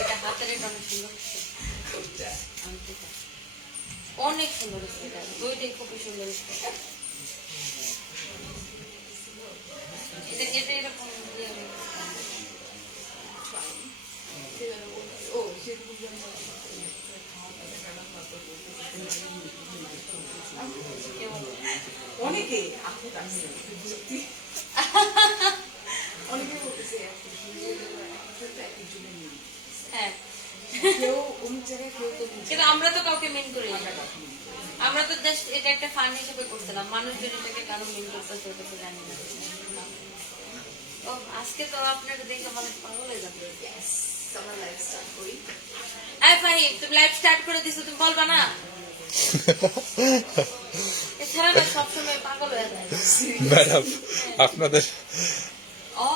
এটা হাতের এটা অনেক সুন্দর অনেক সুন্দর এটা দুইটাই খুবই সুন্দর এটা এরকম অনেকে অনেকে বলতেছে হ্যাঁ কেউ অমুক জায়গায় কেউ তো কিন্তু আমরা তো কাউকে মেন করি আমরা তো জাস্ট এটা একটা ফান হিসেবে করছিলাম মানুষজন এটাকে কারো মেন করতেছে ওটা তো জানি না ও আজকে তো আপনাকে দেখে মানুষ পাগল হয়ে যাবে আমরা লাইভ স্টার্ট করি ফাহিম তুমি লাইভ স্টার্ট করে দিছো তুমি বলবা না এছাড়া না সবসময় পাগল হয়ে যায় ম্যাডাম আপনাদের ও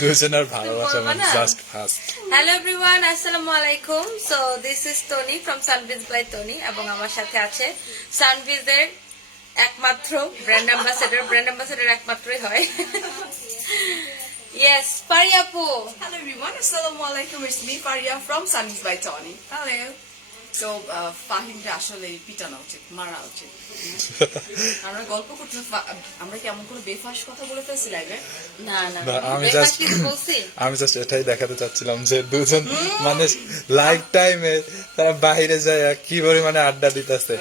দুজনের ভালোবাসা জাস্ট ফার্স্ট হ্যালো এভরিওয়ান আসসালামু আলাইকুম so this is Tony from Sunbiz by Tony এবং আমার সাথে আছে সানবিজের একমাত্র ব্র্যান্ড অ্যাম্বাসেডর একমাত্রই হয় ইয়েস পারিয়া আপু Hello everyone, Assalamualaikum. It's me Faria from Sunny's by Tony. Hello. So ফাহিমকে আসলে পিটানো উচিত মারা উচিত আমরা গল্প করতে আমরা কি এমন কোনো বেফাস কথা বলে ফেলছি লাইভে না না না, আমি বেকার just- কিছু বলছি আমি জাস্ট এটাই দেখাতে চাচ্ছিলাম যে দুজন মানে লাইফ টাইমে তারা বাইরে যায় কি পরিমাণে আড্ডা দিতেছে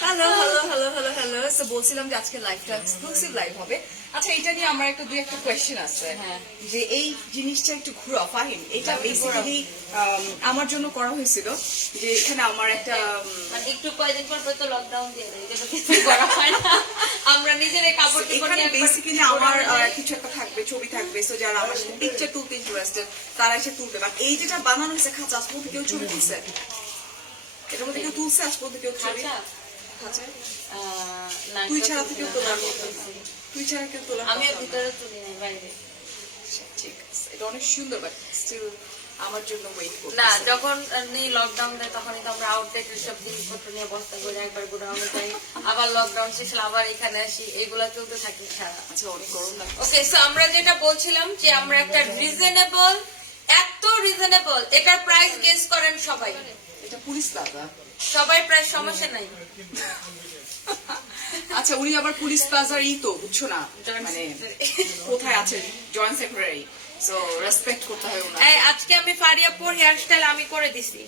hello hello hello hello hello so বলছিলাম যে আজকে লাইভটা এক্সক্লুসিভ লাইভ হবে আচ্ছা এটা নিয়ে আমার একটা দুই একটা কোয়েশ্চেন আছে হ্যাঁ। যে এই জিনিসটা একটু ঘুরা ফাহিম এটা বেসিক্যালি আমার জন্য করা হয়েছিল যে এখানে আমার একটা মানে একটু কয়েকদিন পর তো লকডাউন দিয়ে দেয় এটা তো কিছু করা হয় না আমরা নিজেরাই কাপড় চোপড় এখানে নিয়ে একবার বেসিক্যালি আমার কিছু একটা থাকবে ছবি থাকবে সো যারা আমার সাথে পিকচার তুলতে ইন্টারেস্টেড তারা এসে তুলবে বাট এই যেটা বানানো হয়েছে খাঁচা আজ পর্যন্ত কেউ ছবি তুলছে এটার মধ্যে কেউ তুলছে আজ পর্যন্ত কেউ ছবি খাঁচা? খাঁচায় না তুই এটা ছাড়া তো তো কেউ না, তোলার আমি মতো তুলছি। তুই ছাড়া কেউ তোলার আমিও কথা না। ভিতরে তুলি নাই বাইরে ঠিক আছে এটা অনেক সুন্দর বাট স্টিল আমার জন্য ওয়েট করতে না যখন লকডাউন দেয় তখনই তো আমরা আউটলেটের সব জিনিসপত্র নিয়ে বস্তা করে একবার গোডাউনে যাই আবার লকডাউন শেষ হলে আবার এখানে আসি এগুলা চলতে থাকে সারা আচ্ছা অনেক গরম লাগছে ওকে সো আমরা যেটা বলছিলাম যে আমরা একটা রিজনেবল এত রিজনেবল এটার প্রাইস গেস করেন সবাই এটা পুলিশ প্লাজা সবাই প্রায় সমস্যা নাই আচ্ছা উনি আবার পুলিশ প্লাজার ই তো বুঝছো না Joint মানে secretary। কোথায় আছে জয়েন্ট সেক্রেটারি সো রেসপেক্ট করতে হয় ওনার এই আজকে আমি ফারিয়াপুর হেয়ার স্টাইল আমি করে দিছি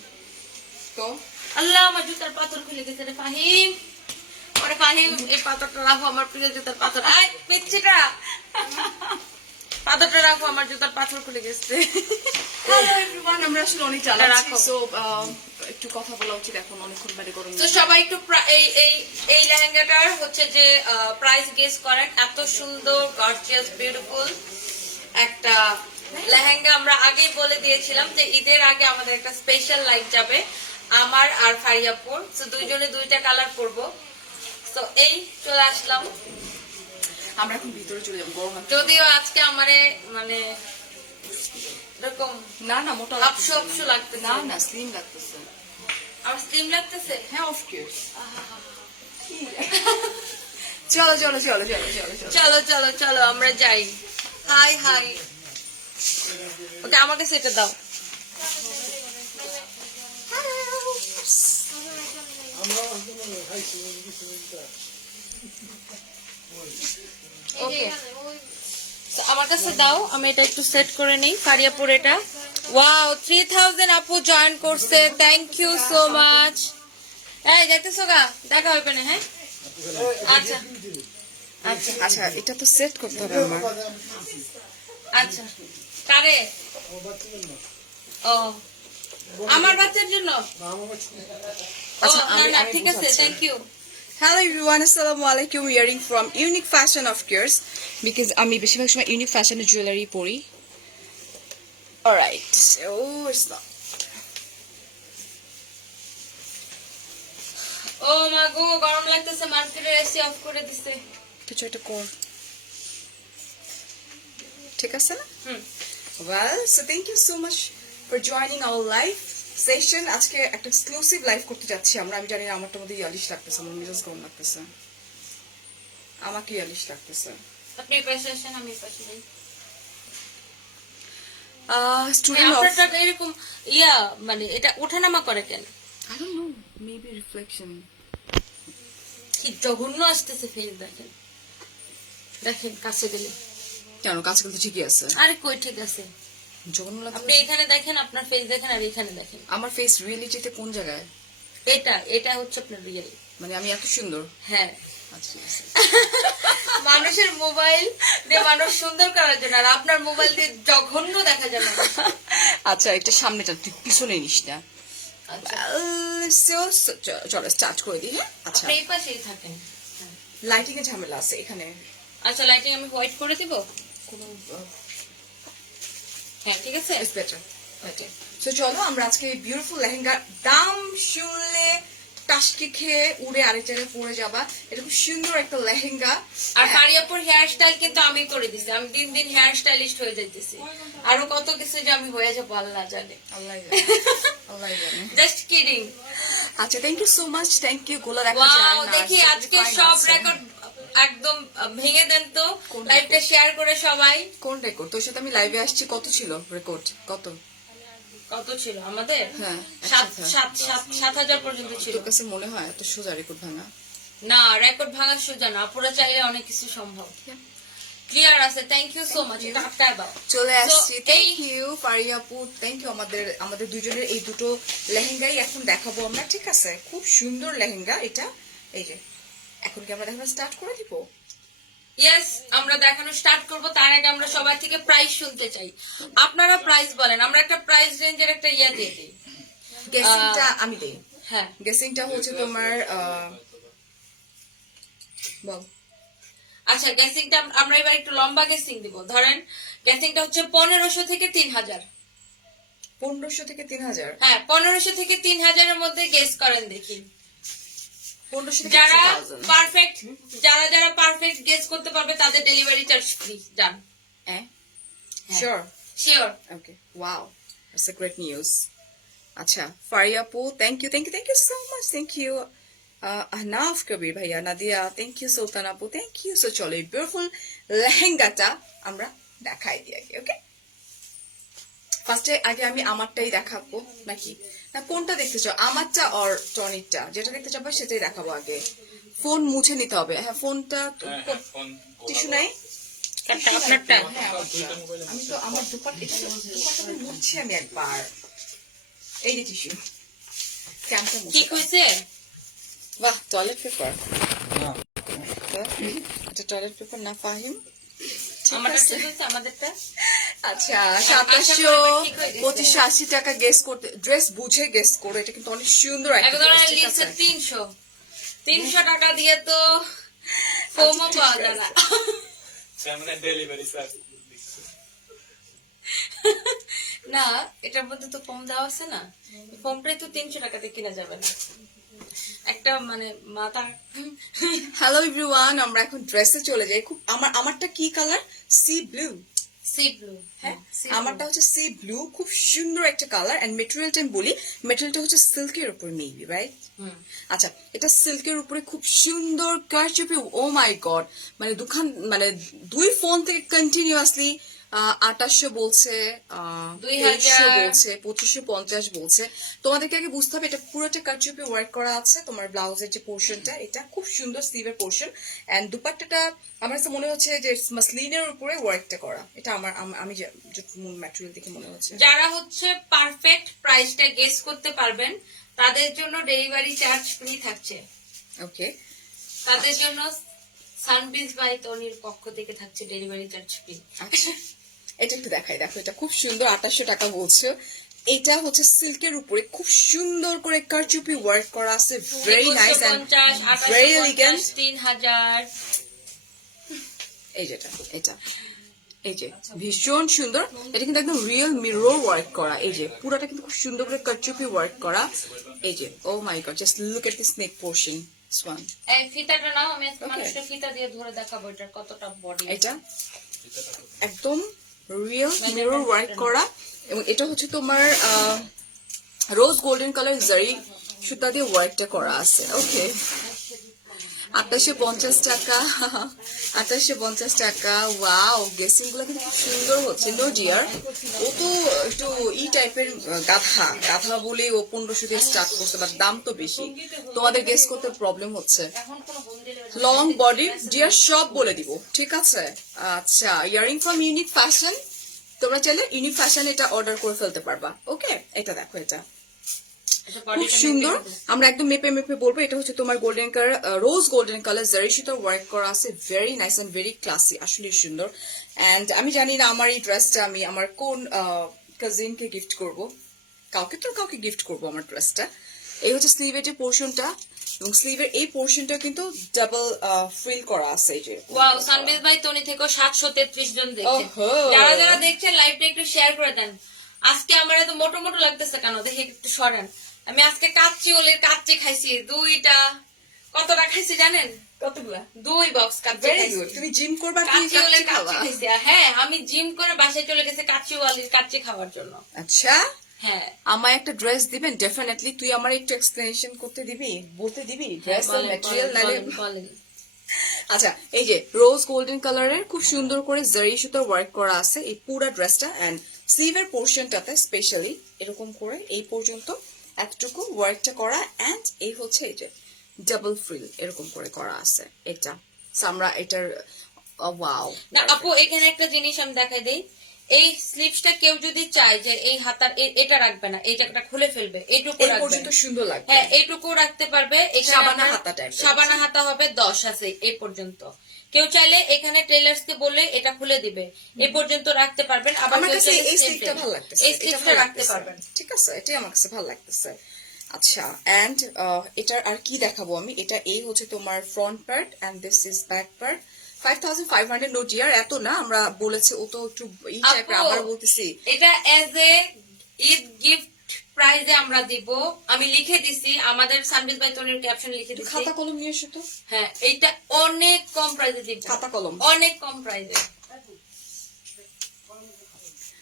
তো আল্লাহ আমার জুতার পাথর খুলে গেছে রে ফাহিম ওরে ফাহিম এই পাথরটা রাখো আমার প্রিয় জুতার পাথর আয় পিচ্ছিটা পাথরটা রাখো আমার জুতার পাথর খুলে গেছে হ্যালো এভরিওয়ান আমরা আসলে অনেক এটা চালাচ্ছি রাখো। সো একটু কথা বলা উচিত এখন অনেকক্ষণ বাদে গরম তো সবাই একটু এই এই এই লেহেঙ্গাটার হচ্ছে যে প্রাইস গেস করেন এত সুন্দর গর্জিয়াস বিউটিফুল একটা লেহেঙ্গা আমরা আগেই বলে দিয়েছিলাম যে ঈদের আগে আমাদের একটা স্পেশাল লাইট যাবে আমার আর ফারিয়াপুর তো দুইজনে দুইটা কালার পরবো তো এই চলে আসলাম আমরা এখন ভিতরে চলে যাবো গরম লাগছে। যদিও আজকে আমারে মানে এরকম না না মোটা আপসু আপসু লাগতেছে। না না স্লিম লাগতেছে আমার স্লিম লাগতেছে হ্যাঁ অফ কোর্স চলো চলো চলো চলো চলো চলো চলো চলো চলো আমরা যাই হাই হাই ওকে আমাকে সেটা দাও ওকে আমার কাছে দাও আমি এটা একটু সেট করে নিই ফারিয়াপুর এটা ওয়াও 3000 আপু জয়েন করছে থ্যাংক ইউ সো মাচ এই যাইতেছো গা দেখা হবে না হ্যাঁ আচ্ছা আচ্ছা আচ্ছা এটা তো সেট করতে হবে আমার আচ্ছা কারে ও আমার বাচ্চার জন্য ও না না ঠিক আছে thank you Hello everyone, Assalamu alaikum. We are from Unique Fashion of course because আমি বেশিরভাগ সময় ইউনিক ফ্যাশনের জুয়েলারি পরি অলরাইট সো ইটস নট ও মা গো গরম লাগতেছে মার্কেটের এসি অফ করে দিছে কিছু একটা কর ঠিক আছে না হুম Well, so thank you so much for joining our live session. আজকে একটা এক্সক্লুসিভ লাইভ করতে যাচ্ছি আমরা আমি জানি না আমারটার মধ্যে ইয়ালিশ লাগতেছে আমার মেজাজ গরম লাগতেছে আমাকে ইয়ালিশ লাগতেছে। আপনি এই পাশে আসেন, আমি এই পাশে যাই। স্টুডেন্ট অফ আপনারটা এরকম ইয়া মানে এটা ওঠানামা করে কেন? I don't know, maybe reflection. কি জঘন্য আসতেছে ফেস, দেখেন দেখেন কাছে গেলে। কেন কাজ করতে ঠিকই আছে, আরে কই ঠিক আছে, জঘন্য আপনি লাগছে। এখানে দেখেন, আপনার ফেস দেখেন, আর এখানে দেখেন। আমার ফেস রিয়েলিটিতে কোন জায়গায়? এটা হচ্ছে আপনার রিয়েল। মানে আমি এত সুন্দর? হ্যাঁ, আচ্ছা ঠিক আছে। মানুষের মোবাইল দিয়ে মানুষ সুন্দর করার জন্য, আর আপনার মোবাইল দিয়ে জঘন্য দেখা যায় মানুষ। আচ্ছা একটা সামনে চল, তুই পিছনে নিস না। আচ্ছা, চলো স্টার্ট করে দিই। হ্যাঁ আচ্ছা, আপনি এই পাশেই থাকেন। লাইটিং এর ঝামেলা আছে এখানে। আচ্ছা, লাইটিং আমি হোয়াইট করে দিব। কোনো হ্যাঁ ঠিক আছে। It's better. ওকে, সো চলো আমরা আজকে বিউটিফুল লেহেঙ্গা, দাম শুনলে টাসকি খেয়ে উড়ে আরেক জায়গায় পড়ে যাবা। এটা খুব সুন্দর একটা লেহেঙ্গা। আর ফারিয়াপুর হেয়ার স্টাইল কিন্তু আমি করে দিছি, আমি দিন দিন হেয়ার স্টাইলিস্ট হয়ে যাইতেছি। আরো কত কিছু যে আমি হয়ে যাবো আল্লাহ জানে। আল্লাহ জানে, আল্লাহ জানে। Just kidding. আচ্ছা thank you so much, thank you. গোলা দেখা যায় ওয়াও, না, দেখি সত্যি আজকে fine সব আছে। রেকর্ড একদম ভেঙে দেন তো, কোন লাইভটা শেয়ার করে সবাই। কোন রেকর্ড? তোর সাথে আমি লাইভে আসছি, কত ছিল রেকর্ড? কত? কত ছিল আমাদের? হ্যাঁ, 7,000 পর্যন্ত ছিল। তোর কাছে মনে হয় এত সোজা রেকর্ড ভাঙা? না, রেকর্ড ভাঙা সোজা না, পুরো চাইলে অনেক কিছু সম্ভব। ক্লিয়ার আছে, thank you so much. Tata দাও। চলে আসছি। So, থ্যাংক ইউ ফারিয়া আপু, থ্যাংক ইউ। আমাদের দুজনের এই দুটো লেহেঙ্গাই এখন দেখাবো আমরা, ঠিক আছে? খুব সুন্দর লেহেঙ্গা এটা। এই যে এখন কি আমরা দেখানো স্টার্ট করে দিব? ইয়েস, আমরা দেখানো স্টার্ট করব। তার আগে আমরা সবার থেকে প্রাইস শুনতে চাই। আপনারা প্রাইস বলেন, আমরা একটা প্রাইস রেঞ্জের একটা ইয়া দিয়ে দিই। গেসিংটা আমি দেই। হ্যাঁ, গেসিংটা হচ্ছে তোমার বল। আচ্ছা, গেসিংটা আমরা এবার একটু লম্বা গেসিং দিব। ধরেন গেসিংটা হচ্ছে 1500 থেকে 3000। 1500 থেকে 3000? হ্যাঁ, 1500 থেকে 3000 এর মধ্যে গেস করেন দেখি। 1500 থেকে যারা 3000? যারা পারফেক্ট গেস করতে পারবে তাদের ডেলিভারি চার্জ ফ্রি। ডান? হ্যাঁ sure. Sure. Okay, wow, that's a great news. আচ্ছা ফারিয়া আপু, thank you so much, thank you. Ahnaf Kabir ভাইয়া, নাদিয়া, থ্যাংক ইউ। সুলতান আপু, থ্যাংক ইউ। সো চলো এই বিউটিফুল লেহেঙ্গাটা আমরা দেখাই দিই আগে। ওকে, ফার্স্টে আগে আমি আমারটাই দেখাবো নাকি না কোনটা দেখতে চাও? আমারটা আর টনিকটা, যেটা দেখতে চাও সেটাই দেখাবো আগে। ফোন মুছে নিতে হবে। হ্যাঁ ফোনটা টিস্যু নাই? আপনারটা? হ্যাঁ, আমি তো আমার দুপাট্টা মুছছি আমি একবার। এই যে টিস্যু, ক্যাম্পটা কি মুছে। কইছে? বাহ, টয়লেট পেপার। এটা টয়লেট পেপার না ফাহিম? আমারটা ঠিক হইছে, আমাদেরটা? আচ্ছা, আশা করি 2780 টাকা গেস করতে, ড্রেস বুঝে গেস করো। এটা কিন্তু অনেক সুন্দর একটা একদম dress, ঠিক লিখছে আছে? 300 টাকা দিয়ে তো ফোমও আচ্ছা, ঠিক পাওয়া যায় না। না, এটার মধ্যে তো ফোম দেওয়া আছে না, ফোমটাই তো 300 টাকাতে কিনা যাবে না। একটা মানে মাথা। হ্যালো এভরিওয়ান, আমরা এখন ড্রেসে চলে যাই। খুব আমারটা কি colour? C blue. C blue. হ্যাঁ, আমারটা হচ্ছে সি ব্লু, খুব সুন্দর একটা কালার। এন্ড মেটেরিয়ালটা আমি বলি, মেটেরিয়ালটা হচ্ছে সিল্কের উপর, মেবি রাইট? আচ্ছা, এটা সিল্কের উপরে খুব সুন্দর কারচুপি। ও মাই গড, মানে মানে দুই ফোন থেকে কন্টিনিউয়াসলি 2800 বলছে, 2300 বলছে, 2550 বলছে। তোমাদেরকে আগে বুঝতে হবে এটা পুরোটা কারচুপি ওয়ার্ক করা আছে। তোমার ব্লাউজের যে পোর্শনটা, এটা খুব সুন্দর স্লিভের পোর্শন। এন্ড দুপাট্টাটা আমার কাছে মনে হচ্ছে যে মাসলিনের উপরে ওয়ার্কটা করা। এটা আমি ম্যাটেরিয়াল দেখে মনে হচ্ছে। যারা হচ্ছে পারফেক্ট প্রাইসটা গেস করতে পারবেন তাদের জন্য ডেলিভারি চার্জ ফ্রি থাকছে। ওকে, তাদের জন্য সানবিজ বাই তনির পক্ষ থেকে থাকছে ডেলিভারি চার্জ ফ্রি। আচ্ছা এটা একটু দেখাই, দেখো এটা খুব সুন্দর। 2800 টাকা বলছে। এটা হচ্ছে সিল্কের উপরে খুব সুন্দর করে কারচুপি ওয়ার্ক করা আছে। Very nice and 250, very elegant. 3000। এই যেটা, এটা এই যে ভীষণ সুন্দর। এটা কিন্তু একদম রিয়েল মিরর ওয়ার্ক করা। এই যে পুরোটা কিন্তু খুব সুন্দর করে কারচুপি ওয়ার্ক করা। এই যে oh my god, just look at this neck portion. সোয়ান, এই ফিতাটা নাও, আমি আজকে মানুষটা ফিতা দিয়ে ধরে দেখাবো এটার কতটা বডি। এটা একদম রিয়েল মিরর ওয়ার্ক করা। এবং এটা হচ্ছে তোমার রোজ গোল্ডেন কালার জারি সুতা দিয়ে ওয়ার্কটা করা আছে। ওকে, 2850 টাকা 2850 টাকা ওয়াও গেসিং গুলো কিন্তু খুব সুন্দর হচ্ছে নো ডিয়ার ও তো একটু ই টাইপের গাধা বলে ও 1500 দিয়ে স্টার্ট করছে বাট দাম তো বেশি তোমাদের গেস করতে প্রবলেম হচ্ছে লং বডি ডিয়ার সব বলে দিব ঠিক আছে আচ্ছা ইয়ারিং ফ্রম ইউনিক ফ্যাশন তোমরা চাইলে ইউনিক ফ্যাশন এটা অর্ডার করে ফেলতে পারবা ওকে এটা দেখো এটা খুব সুন্দর আমরা একদম মেপে মেপে বলবো এটা হচ্ছে তোমার golden colour rose golden colour zari সুতার ওয়ার্ক করা আছে very nice and very classy আসলে সুন্দর এন্ড আমি জানি না আমার এই ড্রেসটা আমি আমার কোন কাজিনকে গিফট করব কাউকে গিফট করব আমার ড্রেসটা এই হচ্ছে স্লিভের যে পোর্শনটা এবং স্লিভের এই পোর্শনটা কিন্তু ডাবল ফ্রিল করা আছে এই যে ওয়াও সানবিজ ভাই টনি থেকে 733 জন দেখছেন ওহো। যারা যারা দেখছেন লাইভটা একটু শেয়ার করে দেন আজকে আমার এত মোটো মোটো লাগতেছে কেন দেখে একটু সরেন আমি আজকে কাচ্চি ওলের কাচ্চি খাইছি দুইটা কতটা খাইছি জানেন কতগুলা 2 বক্স কাচ্চি ভেরি খাইছি গুড তুমি জিম করবা কি কাচ্চি ওলের খাওয়া? কাচ্চি খাইছি হ্যাঁ আমি জিম করে বাসায় চলে গেছি কাচ্চি ওলের কাচ্চি খাওয়ার জন্য আচ্ছা হ্যাঁ আমায় একটা ড্রেস দিবেন ডেফিনেটলি তুই আমার একটু এক্সপ্লেনেশন করতে দিবি বলতে দিবি ড্রেস এর ম্যাটেরিয়াল নালে বলেন আচ্ছা এই যে রোজ গোল্ডেন কালারের খুব সুন্দর করে জারি সুতার ওয়ার্ক করা আছে এই পুরো ড্রেসটা এন্ড স্লিভের পোর্শনটাতে স্পেশালি এরকম করে এই পর্যন্ত এতটুকু ওয়ার্কটা করা এন্ড এই হচ্ছে এই যে ডাবল ফ্রিল এরকম করে করা আছে এটা So আমরা এটার ওয়াও না আপু এখানে একটা জিনিস আমি দেখাই দেই এই স্লিভসটা কেউ যদি চায় যে এই হাতার এটা রাখবে না এই জায়গাটা খুলে ফেলবে এইটুকু এই রাখবে পর্যন্ত সুন্দর লাগবে হ্যাঁ এইটুকু রাখতে পারবে এখানে সাবানা আপনার হাতা type এর। সাবানা হাতা হবে 10 আছে এই পর্যন্ত কেউ চাইলে এখানে টেলার্স কে বললে এটা খুলে দিবে এই পর্যন্ত রাখতে পারবেন আবার আমার কেউ কাছে চাইলে এই same স্লিভটা time। ভালো লাগতেছে এই এটা স্লিভটা ভালো রাখতে লাগতেছে। পারবেন ঠিক আছে এটাই আমার কাছে ভালো লাগতেছে আচ্ছা এন্ড এটার আর কি দেখাবো আমি এটা এই হচ্ছে তোমার front part and this is back part 5500 no dear এত না আমরা বলেছে ও তো একটু এই টাইপের আপু, আবার বলতেছি এটা এজ এ ঈদ গিফট প্রাইজে আমরা দিব আমি লিখে দিছি আমাদের সানবিজ বাই তনির ক্যাপশন লিখে দিছি খাতা কলম নিয়ে এসো তো হ্যাঁ এইটা অনেক কম প্রাইজে দিব খাতা কলম অনেক কম প্রাইজে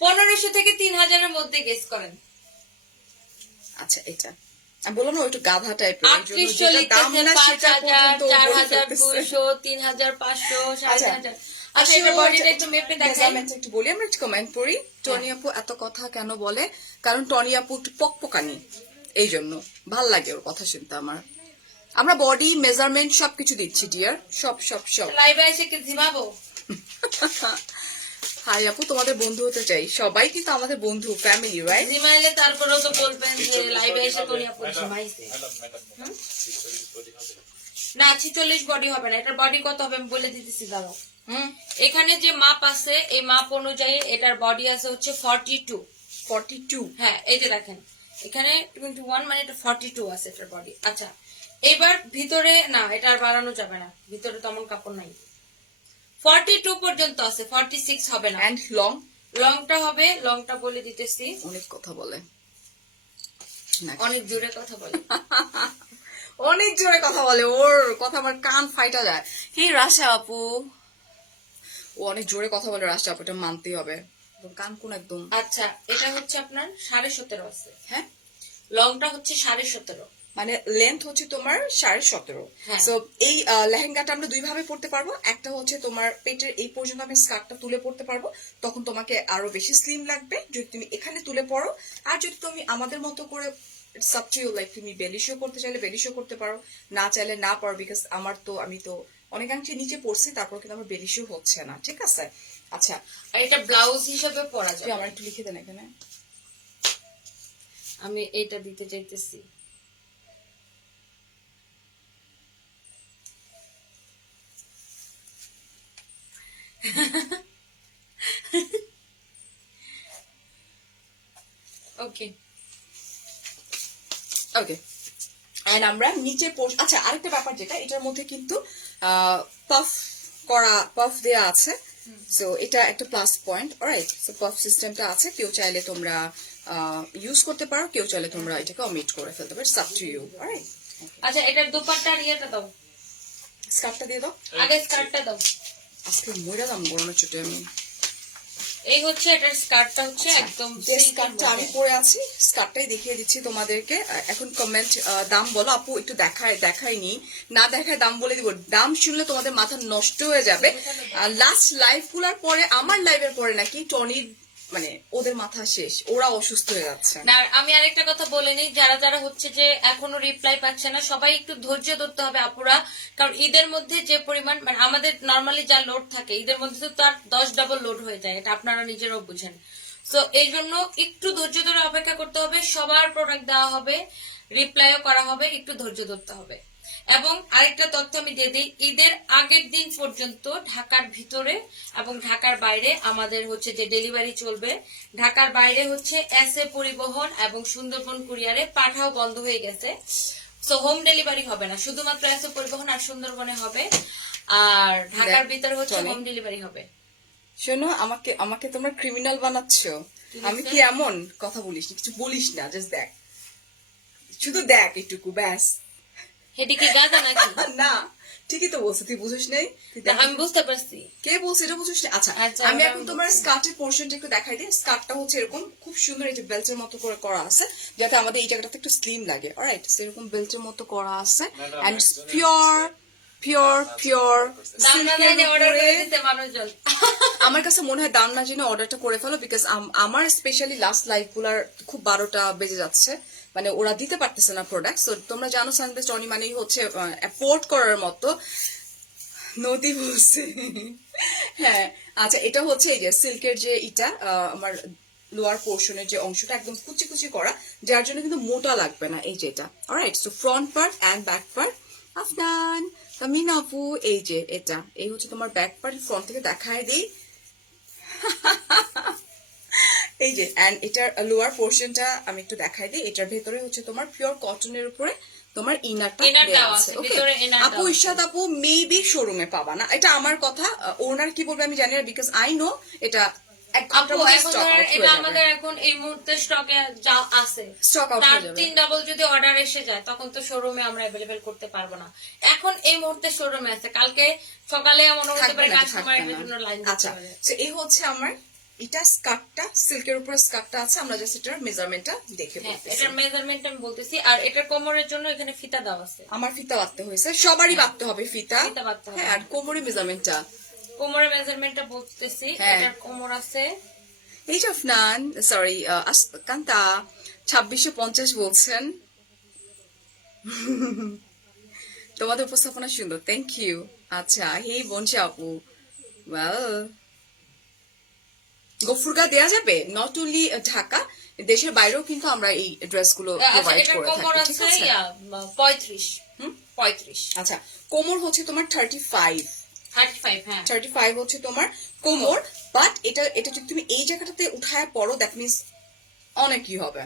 1500 থেকে 3000 এর মধ্যে গেস করেন আচ্ছা এটা আমি বললাম না একটু গাধা টাইপের 38 লিখতেছে 5000 4200 3500 আচ্ছা 7000 আচ্ছা এটা বডিটা একটু মেপে দেখাই মেজারমেন্ট একটু বলি আমরা একটু কমেন্ট করি টনি আপু এত কথা কেন বলে কারণ টনি আপু একটু পকপকানি এই জন্য ভাল লাগে ওর কথা শুনতে আমার আমরা বডি মেজারমেন্ট সবকিছু দিচ্ছি ডিয়ার সব সব সব লাইভে এসে কি জিমাবো হাই আপু তোমাদের বন্ধু হতে চাই সবাই কিন্তু আমাদের বন্ধু ফ্যামিলি রাইট জিমাইলে তারপরেও তো বলবেন যে লাইভে এসে তোনি আপু জিমাইছে না 46 বডি হবে না এটার বডি কত হবে আমি বলে দিতেছি দাঁড়াও এখানে যে মাপ আছে এই মাপ অনুযায়ী এটার বডি আছে হচ্ছে 42 42 হ্যাঁ এই যে দেখেন এখানে 21 মানে এটা 42 আছে এটার বডি আচ্ছা এবার ভিতরে না এটা আর বাড়ানো যাবে না ভিতরে তেমন কাপড় নাই 42 পর্যন্ত আছে 46 হবে না এন্ড লং লংটা হবে লংটা বলে দিতেছি অনেক কথা বলে অনেক জোরে কথা বলে অনেক জোরে কথা বলে ওর কথা আমার কান ফাইটা যায় হে রাশা আপু ও অনেক জোরে কথা বলে রাশা আপু এটা মানতেই হবে একদম কান কোন একদম আচ্ছা এটা হচ্ছে আপনার 17.5 আছে হ্যাঁ লংটা হচ্ছে 17.5 মানে লেন্থ হচ্ছে তোমার 17.5 হ্যাঁ। সো এই লেহেঙ্গাটা আমরা দুই ভাবে পরতে পারবো একটা হচ্ছে তোমার পেটের এই পর্যন্ত আমি স্কার্টটা তুলে পরতে পারবো তখন তোমাকে আরো বেশি স্লিম লাগবে যদি তুমি এখানে তুলে পরো আর যদি তুমি আমাদের মতো করে it's up to you like তুমি বেলি শো করতে চাইলে বেলি শো করতে পারো না চাইলে না পারো বিকজ আমি তো অনেকাংশে নিচে পড়ছি তারপর কিন্তু আমার বেলি শো হচ্ছে না ঠিক আছে আচ্ছা আর এটা ব্লাউজ হিসেবে পরা তুই যায় আমার একটু লিখে দেন এখানে আমি এটা দিতে চাইতেছি ওকে ওকে এন্ড আমরা নিচে আচ্ছা আরেকটা ব্যাপার যেটা এটার মধ্যে কিন্তু পাফ দেয়া আছে সো এটা একটা plus point alright so puff সিস্টেমটা আছে কেউ চাইলে তোমরা ইউজ করতে পারো কেউ চাইলে তোমরা এটাকে অমিট করে ফেলতে পারো সাব টু ইউ অলরাইট আচ্ছা এটার দোপাট্টার ইয়েটা দাও স্কার্টটা দিয়ে দাও আগে স্কার্টটা দাও আজকে মরে দাম গরমের চোটে আমি এই হচ্ছে এটার স্কার্টটা হচ্ছে একদম যে silk এর স্কার্টটা আমি মধ্যে। পরে আছি স্কার্টটাই দেখিয়ে দিচ্ছি তোমাদেরকে। এখন কমেন্ট দাম বলো আপু, একটু দেখাইনি, না দেখায় দাম বলে দিব। দাম শুনলে তোমাদের মাথা নষ্ট হয়ে যাবে। লাস্ট লাইভ গুলার পরে, আমার লাইভের পরে নাকি টনির মানে ওদের মাথা শেষ, ওরা অসুস্থ হয়ে যাচ্ছে। না, আর আমি আরেকটা কথা বলে নিই, যারা যারা হচ্ছে যে এখনো রিপ্লাই পাচ্ছে না, সবাই একটু ধৈর্য ধরতে হবে আপুরা। কারণ ঈদের মধ্যে যে পরিমাণ মানে আমাদের নর্মালি যা লোড থাকে, ঈদের মধ্যে তো তার 10 ডাবল লোড হয়ে যায়, এটা আপনারা নিজেরাও বুঝেন। তো এই জন্য একটু ধৈর্য ধরে অপেক্ষা করতে হবে, সবার প্রোডাক্ট দেওয়া হবে, রিপ্লাইও করা হবে, একটু ধৈর্য ধরতে হবে। এবং আরেকটা তথ্য আমি দিয়ে দিই, ঈদের আগের দিন পর্যন্ত ঢাকার ভিতরে এবং ঢাকার বাইরে আমাদের হচ্ছে যে ডেলিভারি চলবে। ঢাকার বাইরে হচ্ছে এসএ পরিবহন এবং সুন্দরবন কুরিয়ারে পাঠাও বন্ধ হয়ে গেছে। সো হোম ডেলিভারি হবে না, শুধুমাত্র এসএ পরিবহন আর সুন্দরবনে হবে। আর ঢাকার ভিতরে হচ্ছে চলে। হোম ডেলিভারি হবে। শোনো, আমাকে তোমরা ক্রিমিনাল বানাচ্ছ। আমি কি এমন কথা বলিস না, কিছু বলিস না, জাস্ট দেখ, শুধু দেখ একটুকু ব্যাস। হেডি কি গাদা নাকি? না, ঠিকই তো বলছি, তুই বুঝিস নাই? তুই দেখ। আমি বুঝতে পারছি। কে বলছে এটা বুঝিস না? আচ্ছা, আচ্ছা, আমি ওটা এখন আমি তোমার বুঝছি। স্কার্টের পোর্শনটা একটু দেখাই দিই। স্কার্টটা হচ্ছে এরকম খুব সুন্দর, এই যে বেল্টের মতো করে করা আছে, যাতে আমাদের এই জায়গাটাতে একটু স্লিম লাগে। অলরাইট, সেরকম বেল্টের মতো করা আছে এন্ড পিওর পিওর পিওর দাম না জানি অর্ডার করে দিতে মানুষজন। আমার কাছে মনে হয় দাম না জেনে অর্ডারটা করে ফেলো, বিকজ আমার স্পেশালি লাস্ট লাইভ গুলার খুব 12টা বেজে যাচ্ছে, মানে ওরা দিতে পারতেছে না প্রোডাক্ট। সো তোমরা জানো সানবেস্ট টনি মানেই হচ্ছে অ্যাফোর্ড করার মতো। নদী বলছে। হ্যাঁ, আচ্ছা, এটা হচ্ছে এই যে সিল্কের যে এটা আমার লোয়ার পোর্শনের যে অংশটা একদম কুচি কুচি করা, যার জন্য কিন্তু মোটা লাগবে না এই যে এটা। Alright, so front part and back part. Afnan, Tamina আপু, এই যে এটা, এই হচ্ছে তোমার ব্যাক পার্ট। ফ্রন্ট থেকে দেখায় দিই, এই যে, এন্ড এটার লোয়ার পোর্শনটা আমি একটু দেখাই দিই। এটার ভেতরে হচ্ছে তোমার পিওর কটনের উপরে তোমার ইনারটা Inner দেওয়া দেওয়া আছে। আছে, ওকে ভিতরে inner আপু, দেওয়া আছে। ইরশাদ আপু, মেবি শোরুমে পাবা না, এটা আমার কথা। ওনার কি বলবে আমি জানি না, বিকজ আই নো এটা এক আপু ঘন্টার মধ্যে এখন স্টক ধরেন আউট হয়ে এটা যাবে। আমাদের এখন এই মুহূর্তে স্টকে যা আছে, স্টক আউট তার হয়ে যাবে। 3 ডাবল যদি অর্ডার এসে যায় তখন তো শোরুমে আমরা অ্যাভেলেবেল করতে পারবো না। এখন এই মুহূর্তে শোরুমে আছে, কালকে সকালে এমন হতে থাকবে পারে নাকি? কাস্টমার থাকবে এর জন্য না। লাইন দিতে আচ্ছা, পারে। তো এই হচ্ছে আমার এটা স্কার্টটা, সিল্কের উপরে স্কার্টটা আছে। আমরা জাস্ট এটার মেজারমেন্টটা দেখে হ্যাঁ, বলতেছি। এটার মেজারমেন্ট আমি বলতেছি। আর এটার কোমরের জন্য এখানে ফিতা দেওয়া আছে, আমার ফিতা বাঁধতে হয়েছে, সবারই বাঁধতে হবে ফিতা। ফিতা বাঁধতে হবে। হ্যাঁ, আর কোমরের মেজারমেন্টটা কোমরের মেজারমেন্টটা বলতেছি। হ্যাঁ। এটার কোমর আছে এই যে আফনান, সরি কান্তা 2650 বলছেন। তোমাদের উপস্থাপনা সুন্দর, থ্যাংক ইউ। আচ্ছা, হেই বনশি আপু, ওয়েল, গফুরগা দেয়া যাবে, নট অনলি ঢাকা, দেশের বাইরেও কিন্তু আমরা এই ড্রেসগুলো আচ্ছা, প্রোভাইড এটার করে কোমর থাকি, ঠিক আছে আছে? 35 হুম? 35 আচ্ছা, কোমর হচ্ছে তোমার 35, 35। হ্যাঁ, 35 হচ্ছে তোমার কোমর। বাট এটা এটা যদি তুমি এই জায়গাটাতে উঠায় পড়ো, দ্যাট মিনস অনেক কি হবে,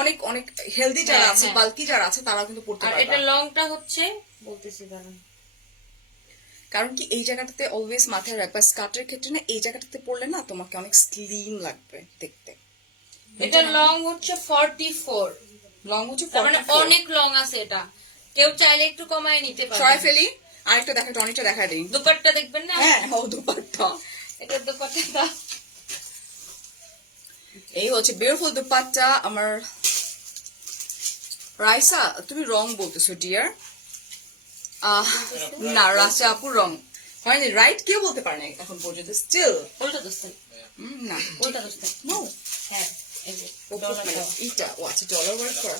অনেক অনেক হেলদি যারা হ্যাঁ, আছে, হ্যাঁ। বাল্কি যারা আছে, তারা কিন্তু পড়তে আর পারবে। এটা লংটা হচ্ছে বলতেছি দাঁড়ান। কারণ কি এই জায়গাটাতে অলওয়েজ মাথায় রাখবা, স্কার্টের ক্ষেত্রে না এই জায়গাটাতে পড়লে না তোমাকে অনেক স্লিম লাগবে দেখতে। এটা লং হচ্ছে 44, লং হচ্ছে তার মানে 44। অনেক লং আছে। এটা কেউ চাইলে একটু কমায় নিতে সরাই পারে। ফেলি, আরেকটা দেখা, টনিটা দেখা দিই। দুপাট্টা দেখবেন না? হ্যাঁ, ও দুপাট্টা, এটা দুপাট্টা। এই হচ্ছে বিউটিফুল দুপাট্টা আমার। রাইসা, তুমি রং বলতেছো ডিয়ার? না, রাসা আপু রং হয়নি, রাইট কেউ বলতে পারে না এখন পর্যন্ত স্টিল। উল্টা দোস্তেন, না, উল্টা দোস্তেন। নো, হ্যাঁ, এই যে মানে ডলারটা। এটা ও আচ্ছা, ডলার ওয়ার্ক করা।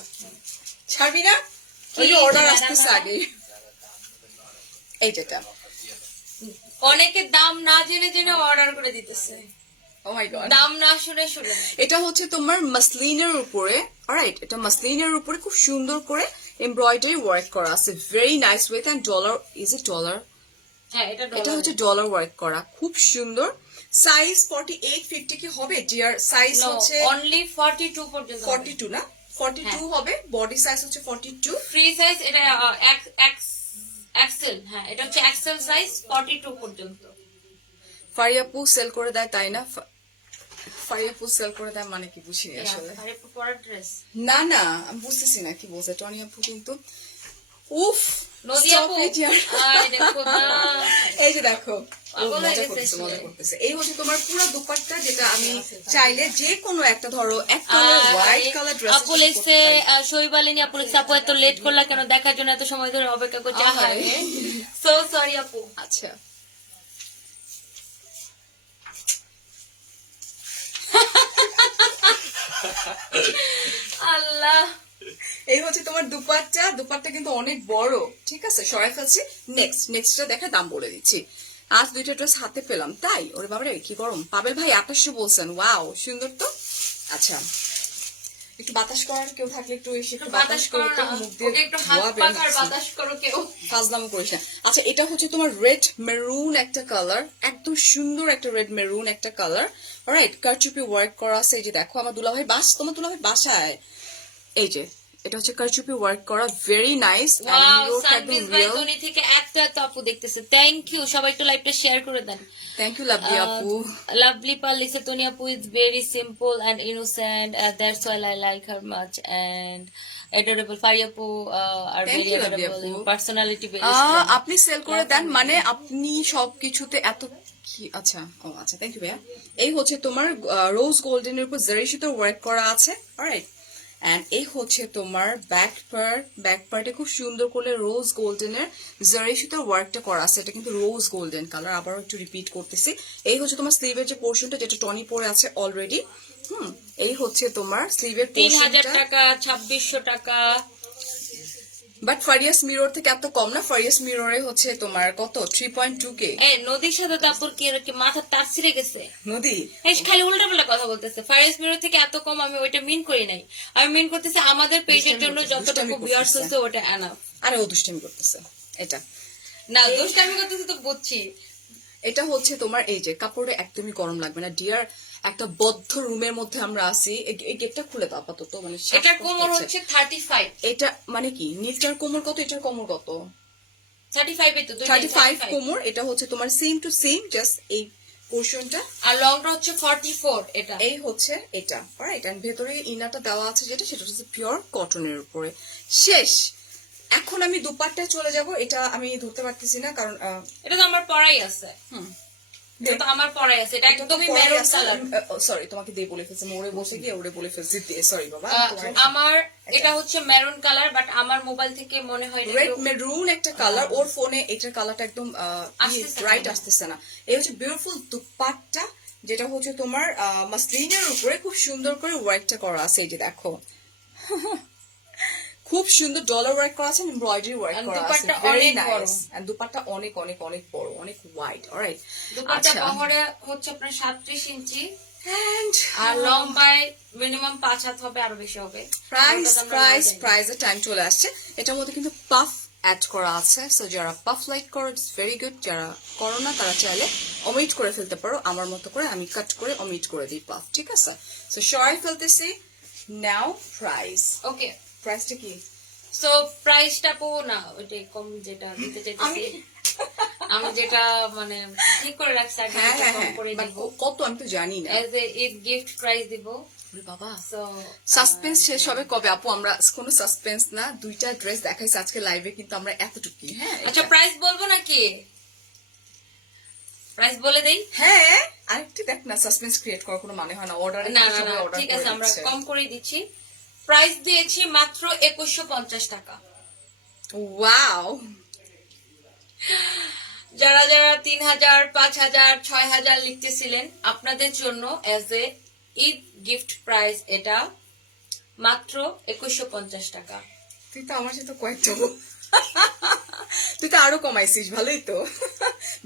ছাড়বি না? ওই যে কি অর্ডার ম্যাডাম আসতেছে আমার? আগে। এই যেটা, অনেকে দাম না জেনে জেনে অর্ডার করে দিতেছে, ও মাই গড। দাম না শুনে শুনে। এটা হচ্ছে তোমার মাসলিনের উপরে, অলরাইট, এটা মাসলিনের উপরে খুব সুন্দর করে এমব্রয়ডারি ওয়ার্ক করা আছে, ভেরি নাইস ওয়েথ। And dollar, is it dollar? হ্যাঁ, এটা এটা ডলার। হচ্ছে ডলার ওয়ার্ক করা, খুব সুন্দর। সাইজ 48 50 কি হবে ডিয়ার? সাইজ হচ্ছে অনলি 42 পর্যন্ত। 42 না, 42 হ্যাঁ। হবে। বডি সাইজ হচ্ছে 42। ফ্রি সাইজ এটা এক্সেল। হ্যাঁ, এটা হচ্ছে এক্সেল সাইজ 42 পর্যন্ত। ফারিয়াপু সেল করে দেয়, তাই না? ফারিয়াপু সেল করে দেয় মানে কি বুঝিনি আসলে। আরে পরার ড্রেস। না না, আমি বুঝতেছি না কি বলছে টনি আপু, কিন্তু উফ, নদী stop আপু, it, yaar. আয় দেখো না। এই যে যে দেখো ও পাগল হয়ে মজা গেছে করতেছে আসলে। মজা করতেছে। এই হচ্ছে তোমার পুরো দুপাট্টা, যেটা আমি চাইলে যে কোনো একটা ধরো এক কালার হোয়াইট কালার ড্রেস আপু লিখছে শৈবালিনী আপু লিখছে আপু এত লেট করলা কেন, দেখার জন্য এত সময় ধরে অপেক্ষা করছে। আহারে। সো সরি আপু। আচ্ছা আল্লাহ, এই হচ্ছে তোমার দুপাট্টা। দুপাট্টা কিন্তু অনেক বড়, ঠিক আছে, সরাই ফেলছি। নেক্সটটা দেখা দাম বলে দিচ্ছি। আজ দুইটা ড্রেস হাতে পেলাম, তাই ওরে বাবারে কি গরম। পাবেল ভাই 2800 বলছেন, ওয়াও সুন্দর তো। আচ্ছা একটু বাতাস করার কেউ থাকলে একটু এসে একটু বাতাস করো তো, না, মুখ দিয়ে ওকে একটু হাত ধোঁয়া বের পাকার হচ্ছে। বাতাস করো কেউ। ফাজলামো করিস না। আচ্ছা এটা হচ্ছে তোমার রেড মেরুন একটা কালার, একদম সুন্দর একটা রেড মেরুন একটা কালার। অলরাইট, কারচুপি ওয়ার্ক করা আছে। এই যে দেখো আমার দুলাভাই তোমার দুলাভাই বাসায়, এই যে এটা হচ্ছে কারচুপি ওয়ার্ক করা, very nice. Wow, Sunbiz by Tony থেকে এত আপু দেখতেছে, থ্যাংক ইউ। সবাই একটু লাইভটা শেয়ার করে দেন। থ্যাংক ইউ লাভলি আপু। লাভলি পাল লিখছে টনি আপু is very simple and innocent, that's why I like her much and adorable. Fari আপু আর Thank very you, lovely adorable, আপু। পার্সোনালিটি ভেরি আপনি সেল করে দেন মানে আপনি সবকিছুতে এত কি। আচ্ছা ও আচ্ছা, থ্যাংক ইউ ভাইয়া। এই হচ্ছে তোমার রোজ গোল্ডেনের উপর জারি সুতো ওয়ার্ক করা আছে। অলরাইট, এন্ড এই হচ্ছে তোমার ব্যাক পার্টে খুব সুন্দর করে রোজ গোল্ডেনের জারি সুতোর ওয়ার্কটা করা আছে। এটা কিন্তু রোজ গোল্ডেন কালার, আবারও একটু রিপিট করতেছি। এই হচ্ছে তোমার স্লিভের যে পোর্শনটা, যেটা টনি পরে আছে অলরেডি। এই হচ্ছে তোমার স্লিভের 3000 পোর্শনটা। টাকা, 2600 টাকা। বাট ফারিয়াস মিরর থেকে এত কম না। ফারিয়াস মিররে হচ্ছে তোমার কত 3.2K। নদীর সাথে তারপর কি মাথার তার ছিঁড়ে গেছে। নদী খালি উল্টা পাল্টা কথা বলতেছে। ফারিস মিরর থেকে এত কম, আমি ওইটা মিন করি নাই। আমি মিন করতেছি আমাদের পেজের জন্য যতটুকু ভিউয়ার্স হচ্ছে ওটা এনাফ। আরে ও দুষ্টামি করতেছে। এটা না দুষ্টামি করতেছে তো বুঝছি। এটা হচ্ছে তোমার এই যে কাপড়ে একদমই গরম লাগবে না ডিয়ার। একটা বদ্ধ রুমের মধ্যে আমরা আছি। এই গেটটা খুলে দাও আপাতত, মানে এটার কোমর হচ্ছে 35। এটা মানে কি নীলটার কোমর কত, এটার কোমর কত? 35 এ তো 35 কোমর। এটা হচ্ছে তোমার সেম টু সেম, জাস্ট এই পোর্শনটা। আর লংটা হচ্ছে 44 এটা। এই হচ্ছে এটা। অলরাইট, এন্ড ভেতরে ইনারটা দেওয়া আছে যেটা, সেটা হচ্ছে পিওর কটনের উপরে। শেষ। এখন আমি দুপাট্টায় চলে যাব। এটা আমি ধরতে পারতেছি না কারণ এটা তো আমার পরাই আছে। এটা তো আমার পরাই আছে, এটা একদমই মেরুন কালার। সরি তোমাকে দিয়ে বলে ফেলছি, ওরে বসে গিয়ে ওরে বলে ফেলছি, সরি বাবা। আমার এটা হচ্ছে মেরুন কালার, বাট আমার মোবাইল থেকে মনে হয় এটা রেড একটু- মেরুন একটা কালার, ওর ফোনে এটার কালারটা একদম আসতেছে না। ব্রাইট আসতেছে না। এই হচ্ছে বিউটিফুল দুপাট্টা, যেটা হচ্ছে তোমার মাসলিনের উপরে খুব সুন্দর করে ওয়ার্কটা করা আছে। এই যে দেখো খুব সুন্দর ডলার ওয়ার্ক করা আছে, এমব্রয়ডারি ওয়ার্ক And করা আছে, দুপাট্টা ভেরি অনেক বড়। নাইস। এন্ড দুপাট্টা অনেক অনেক অনেক বড়, অনেক ওয়াইড। অলরাইট, দুপাট্টা বহরে হচ্ছে আপনার 37 ইঞ্চি এন্ড আর লম্বায় মিনিমাম 5 হাত হবে, আরো বেশি হবে। প্রাইসের টাইম চলে আসছে। এটার মধ্যে কিন্তু পাফ অ্যাড করা আছে, সো যারা পাফ লাইক করো ইটস ভেরি গুড। যারা করো না তারা চাইলে অমিট করে ফেলতে পারো, আমার মতো করে আমি কাট করে অমিট করে দিই পাফ, ঠিক আছে। সো সরাই ফেলতেছি। নাও প্রাইস, ওকে, প্রাইসটা কি? সো প্রাইসটা পো না, ওইটাই কম যেটা দিতে চাইতেছি আমি যেটা মানে ঠিক করে রাখছি আগে, হ্যাঁ এটা হ্যাঁ কম হ্যাঁ, করে but দিব। কত আমি তো জানি না। As a Eid gift price দিব। ওরে বাবা, সো সাসপেন্স শেষ হবে কবে আপু? আমরা কোনো সাসপেন্স না, দুইটা ড্রেস দেখাইছি আজকে লাইভে, কিন্তু আমরা এতটুকুই। হ্যাঁ আচ্ছা, এটা। প্রাইস বলবো নাকি? প্রাইস বলে দেই? হ্যাঁ আরেকটু দেখ না, সাসপেন্স ক্রিয়েট করার কোনো মানে হয় না। অর্ডার না না না, ঠিক আছে, আমরা কম করে দিচ্ছি। প্রাইস দিয়েছি মাত্র 2150 টাকা। ওয়াও, যারা যারা 3000, 5000, 6000 লিখতেছিলেন, আপনাদের জন্য as a Eid gift price এটা মাত্র 2150 টাকা। তুই তো আমার সাথে কয়েকটা তুই তো আরো কমাইছিস, ভালোই তো।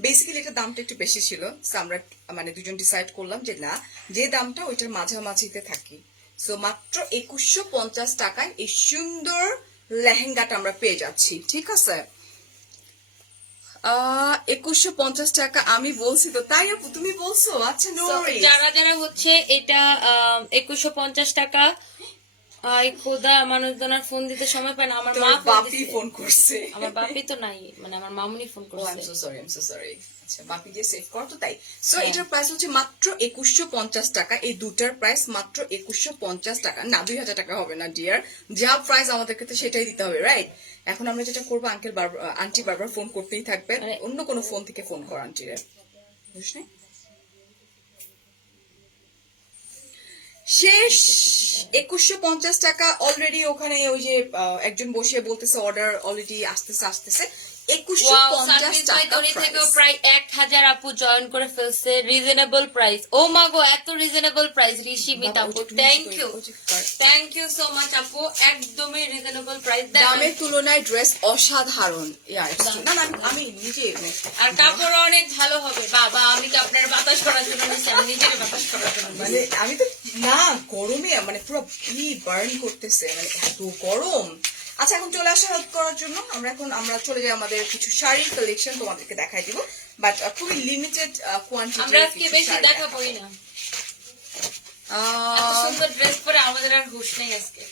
বেসিক্যালি এটা দামটা একটু বেশি ছিল, So আমরা মানে দুজন ডিসাইড করলাম যে না, যে দামটা ওইটার মাঝামাঝিতে থাকি। সো মাত্র 2150 টাকায় এই সুন্দর লেহেঙ্গাটা আমরা পেয়ে যাচ্ছি, ঠিক আছে। 2150 টাকা আমি বলছি তো, তাই আপু তুমি বলছো? আচ্ছা, নো So, ওয়ারিজ। যারা যারা হচ্ছে এটা 2150 টাকা, খোদা মানুষজনের ফোন দিতে সময় পায় না। আমার মা ফোন বাপি দিছে। ফোন করছে। আমার বাপি তো নাই, মানে আমার মামুনি ফোন ও করছে। I am so sorry. আচ্ছা, বাপি দিয়ে সেভ কর তো, তাই। সো হ্যাঁ। এটার প্রাইস হচ্ছে মাত্র 2150 টাকা। এই দুটার প্রাইস মাত্র 2150 টাকা, না 2000 টাকা হবে না ডিয়ার। যা প্রাইস আমাদের ক্ষেত্রে সেটাই দিতে হবে, রাইট। এখন আমরা যেটা করবো, আন্টি বারবার ফোন করতেই থাকবেন, মানে- অন্য কোনো ফোন থেকে ফোন কর আন্টিরে, বুঝলি? শেষ 2150 টাকা অলরেডি ওখানে। ওই যে একজন বসে বলতেছে অর্ডার অলরেডি আসতেছে। ওয়াও, 2150 সানভিজ বাই টাকা টনি থেকেও price। প্রায় 1000 আপু জয়েন করে ফেলছে। Reasonable price. ও মা গো, এত রিজনেবল প্রাইস ঋষিমিতা বাবা, আপু, ওইটা তুমি থ্যাংক কি ইউ, ওই যে কার- থ্যাংক ইউ সো মাচ আপু, একদমই রিজনেবল প্রাইস। দামের তুলনায় ড্রেস অসাধারণ। না না, আমি নিজে আর কাপড় অনেক ভালো হবে। বাবা, আমি কি আপনার বাতাস করার জন্য নিচ্ছি? আমি নিজের বাতাস করার জন্য নিচ্ছি। মানে আমি তো না, গরমে মানে পুরো বার্ন করতেছে, মানে এত গরম। আচ্ছা, এখন চলে আসা হেল্প করার জন্য আমরা চলে যাই আমাদের কিছু শাড়ির কালেকশন তোমাদেরকে দেখাই দিব, বাট খুবই লিমিটেড কোয়ান্টিটি। আমরা আজকে বেশি দেখাবোই না। এত সুন্দর ড্রেস পরে আমাদের আর হুঁশ নেই আজকে।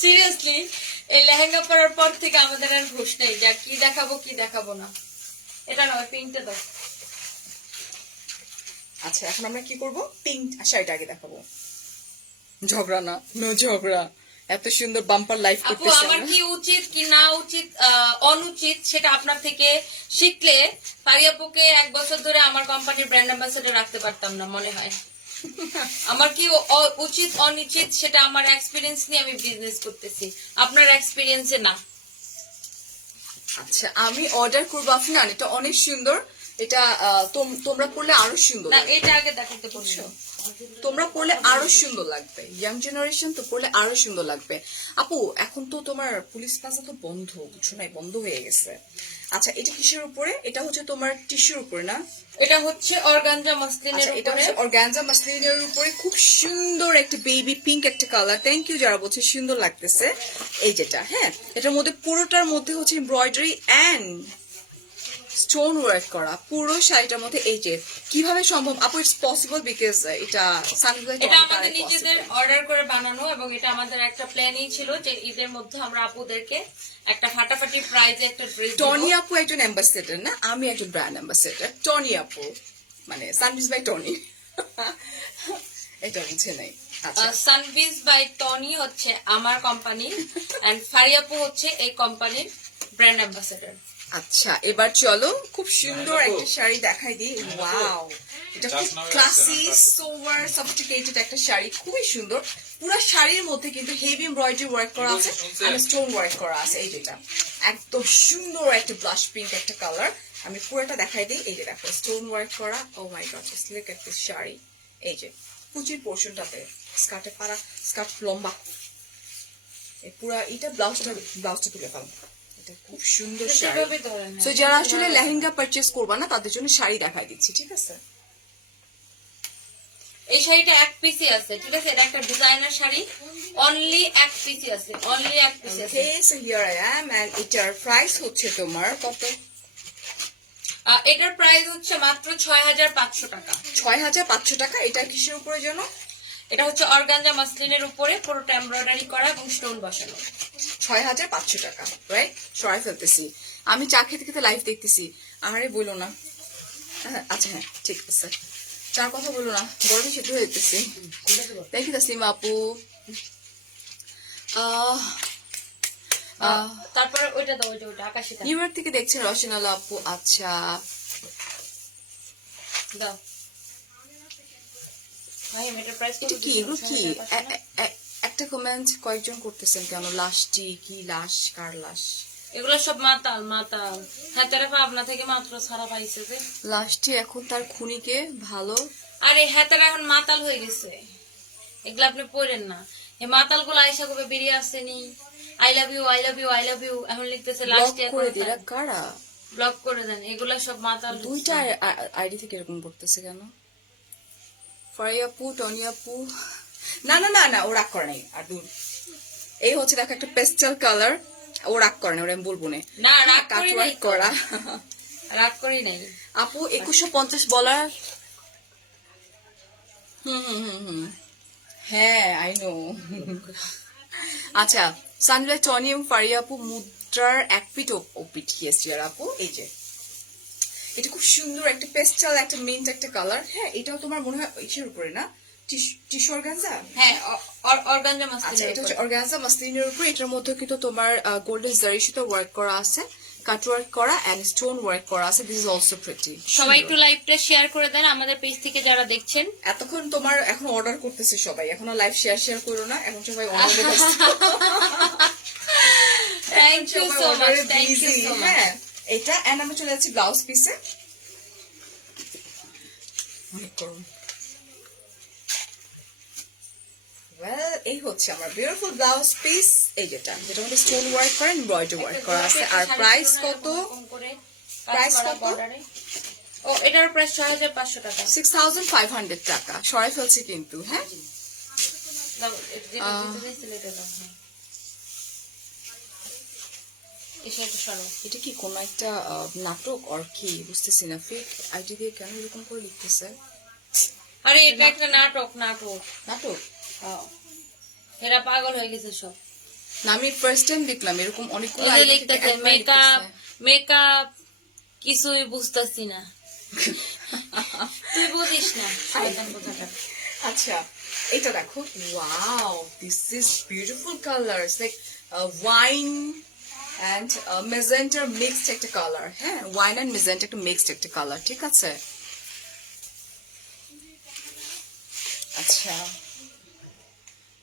সিরিয়াসলি, এই লেহেঙ্গা পরার পর থেকে আমাদের আর হুঁশ নেই যা কি দেখাবো না। এটা না, পিঙ্কটা দাও। আচ্ছা, এখন আমরা কি করব? পিঙ্ক শাড়িটা আগে দেখাবো। ঝগড়া না, নো ঝগড়া। এত সুন্দর বাম্পার লাইফ আপু, করতেছি আমার আমরা। কি উচিত কি না উচিত, অনুচিত, সেটা আপনার থেকে শিখলে ফারিয়াপুকে 1 বছর ধরে আমার কোম্পানির ব্র্যান্ড অ্যাম্বাসেডর রাখতে পারতাম না মনে হয়। আমার কি উচিত অনুচিত সেটা আমার এক্সপিরিয়েন্স নিয়ে আমি বিজনেস করতেছি, আপনার এক্সপিরিয়েন্সে না। আচ্ছা, আমি অর্ডার করবো আফনান, এটা অনেক সুন্দর। এটা তোমরা পড়লে আরো সুন্দর না, লাগবে। এটা আগে দেখাতে বলছো। তোমরা পড়লে আরো সুন্দর লাগবে, ইয়াং জেনারেশন তো পড়লে আরো সুন্দর লাগবে। আপু, এখন তো তোমার পুলিশ প্লাজা তো বন্ধ, বুঝছো না, বন্ধ হয়ে গেছে। আচ্ছা, এটা কিসের উপরে? এটা হচ্ছে তোমার টিস্যুর উপরে না? এটা হচ্ছে অর্গানজা মসলিনের আচ্ছা, এটা উপরে। হচ্ছে অর্গানজা মাসলিনের উপরে খুব সুন্দর একটা বেবি পিঙ্ক একটা কালার। থ্যাংক ইউ যারা বলছে সুন্দর লাগতেছে। এই যেটা, হ্যাঁ, এটার মধ্যে পুরোটার মধ্যে হচ্ছে এমব্রয়ডারি এন্ড স্টোন ওয়ার্ক করা পুরো শাড়িটার মধ্যে। এই যে কিভাবে সম্ভব আপু? ইটস পসিবল বিকজ এটা এটা আমাদের নিজেদের অর্ডার করে বানানো, এবং এটা আমাদের একটা প্ল্যানই ছিল যে ঈদের মধ্যে আমরা আপুদেরকে একটা ফাটাফাটি প্রাইজে একটা ড্রেস টনি আপু একজন অ্যাম্বাসেডর না, আমি একজন ব্র্যান্ড অ্যাম্বাসেডর। টনি আপু মানে সানভিজ বাই টনি। এটা বুঝে নাই। আচ্ছা, সানভিজ বাই টনি হচ্ছে আমার কোম্পানি, এন্ড ফারিয়াপু হচ্ছে এই কোম্পানির ব্র্যান্ড অ্যাম্বাসেডর। আচ্ছা, এবার চলো খুব সুন্দর একটা শাড়ি দেখাই দিই। ওয়াও, এটা খুব ক্লাসি সোভার সফিস্টিকেটেড একটা শাড়ি, খুবই সুন্দর। পুরো শাড়ির মধ্যে কিন্তু হেভি এমব্রয়ডারি ওয়ার্ক করা আছে আর স্টোন ওয়ার্ক করা আছে। এই যেটা একদম সুন্দর একটা ব্লাশ পিঙ্ক একটা কালার। আমি পুরোটা দেখাই দিই। এই যে দেখো, স্টোন ওয়ার্ক করা। Oh my god, just look at this sari. এই যে কুচির পোর্শনটাতে স্কার্টে পাড়া, স্কার্ট লম্বা, এই পুরা এটা ব্লাউজটা তুলে ফেলো। এটা খুব সুন্দর শাড়ি। সেভাবে ধরেন না। তো যারা আসলে লেহেঙ্গা পারচেজ করবা না তাদের জন্য শাড়ি দেখাই দিচ্ছি, ঠিক আছে? এই শাড়িটা 1 পিসই আছে, ঠিক আছে? এটা একটা ডিজাইনার শাড়ি, অনলি 1 পিসই আছে, অনলি 1 পিসই আছে। Okay, so here I am and এটার প্রাইস হচ্ছে তোমার কত? এটার প্রাইস হচ্ছে মাত্র 6500 টাকা। 6500 টাকা। এটা কিসের উপরে যেন? এটা হচ্ছে অর্গানজা মাসলিনের উপরে পুরোটা এমব্রয়ডারি করা এবং স্টোন বসানো। 6500 টাকা, রাইট? সরাই ফেলতেছি, আমি চা খেতে খেতে লাইভ দেখতেছি। আরে বলো না। আচ্ছা, হ্যাঁ ঠিক আছে, চার কথা বলো না, গরমে সেদ্ধ হয়ে যেতেছি। থ্যাংক ইউ তাসলিমা আপু। তারপরে ওইটা দাও, ওইটা আকাশিটা নিউ ইয়র্ক থেকে দেখছেন রসনালা আপু। আচ্ছা, দাও ভাই, এটার প্রাইস এটা কি? এগুলো কি? একটা কমেন্ট কয়েকজন করতেছেন কেন? লাশটি কি? লাশ কার লাশ? এগুলো সব মাতাল মাতাল। হ্যাঁ, তারা পাবনা থেকে মাত্র ছাড়া পাইছে যে। লাশটি এখন তার খুনিকে ভালো। আরে হ্যাঁ, তারা এখন মাতাল হয়ে গেছে, এগুলো আপনি পড়েন না। এই মাতাল গুলো আইসা কবে বেরিয়ে আসছেনি, I love you I love you I love you, এখন লিখতেছে ব্লক লাস্ট করে দিলা কারা? ব্লক করে দেন, এগুলা সব মাতাল। দুইটা আইডি থেকে এরকম করতেছে কেন? ফারিয়া আপু, টনি আপু, না না না না, ও রাগ করে নাই। আর দূর, এই হচ্ছে দেখো একটা পেস্টাল কালার, ও রাগ করে না, ওরা আমি বলবো না। না, রাগ করি নাই কাটওয়ার্ক করা। রাগ করি নাই আপু 2150 বলার। হুম, হ্যাঁ আই নো। আচ্ছা, সানলাইট টনি এবং ফারিয়া আপু মুদ্রার 1 ফিট ওপিট কিয়েছে আপু। এই যে এটা খুব সুন্দর একটা পেস্টাল একটা মিন্ট একটা কালার। হ্যাঁ, এটাও তোমার মনে হয় ইসের উপরে না, টিস্যু অর্গানজা। হ্যাঁ, অর্গানজা আচ্ছা, মাসলিনের এটা উপর। হচ্ছে অর্গানজা মাসলিনের উপর। এটার মধ্যে কিন্তু তোমার গোল্ডেন জারির সাথে ওয়ার্ক করা আছে, কাট ওয়ার্ক করা এন্ড স্টোন ওয়ার্ক করা আছে। This is also pretty. সবাই একটু লাইভটা শেয়ার করে দেন আমাদের পেজ থেকে যারা দেখছেন। এতক্ষণ তোমার এখন অর্ডার করতেছে সবাই, এখনো লাইভ শেয়ার করো না, এখন সবাই order thank you so much, thank you so much. হ্যাঁ, এটা এন্ড আমি চলে যাচ্ছি ব্লাউজ পিসে। অনেক গরম। Well, এই হচ্ছে আমার বিউটিফুল ব্লাউজ পিস, এই যেটার মধ্যে স্টোন ওয়ার্ক করা এমব্রয়ডারি ওয়ার্ক করা আছে। আর প্রাইস কত? প্রাইস কত? ও, এটার প্রাইস 6500 টাকা। 6500 টাকা। সরাই ফেলছি কিন্তু। হ্যাঁ, দাও, যেটা দিতেছিল এটা দাও। হ্যাঁ, এটা সরো। এটা কি কোন একটা নাটক আর কি বুঝতেছি না। ফেক আইডি দিয়ে কেন এরকম করে লিখতেছে? আরে এটা একটা নাটক। নাটক? এরা পাগল হয়ে গেছে সব। না, আমি ফার্স্ট টাইম দেখলাম এরকম অনেকগুলো এই যে আইডি থেকে লিখতেছে একবার মেকআপ লিখতেছে। মেকআপ, কিছুই বুঝতেছি না। তুই বুঝিস না শয়তান কোথাকার। আচ্ছা, এটা দেখো। Wow, this is beautiful colours, like wine and মেজেন্টার মিক্সড একটা কালার। হ্যাঁ, ওয়াইন এন্ড মেজেন্টা একটা মিক্সড একটা কালার, ঠিক আছে। আচ্ছা,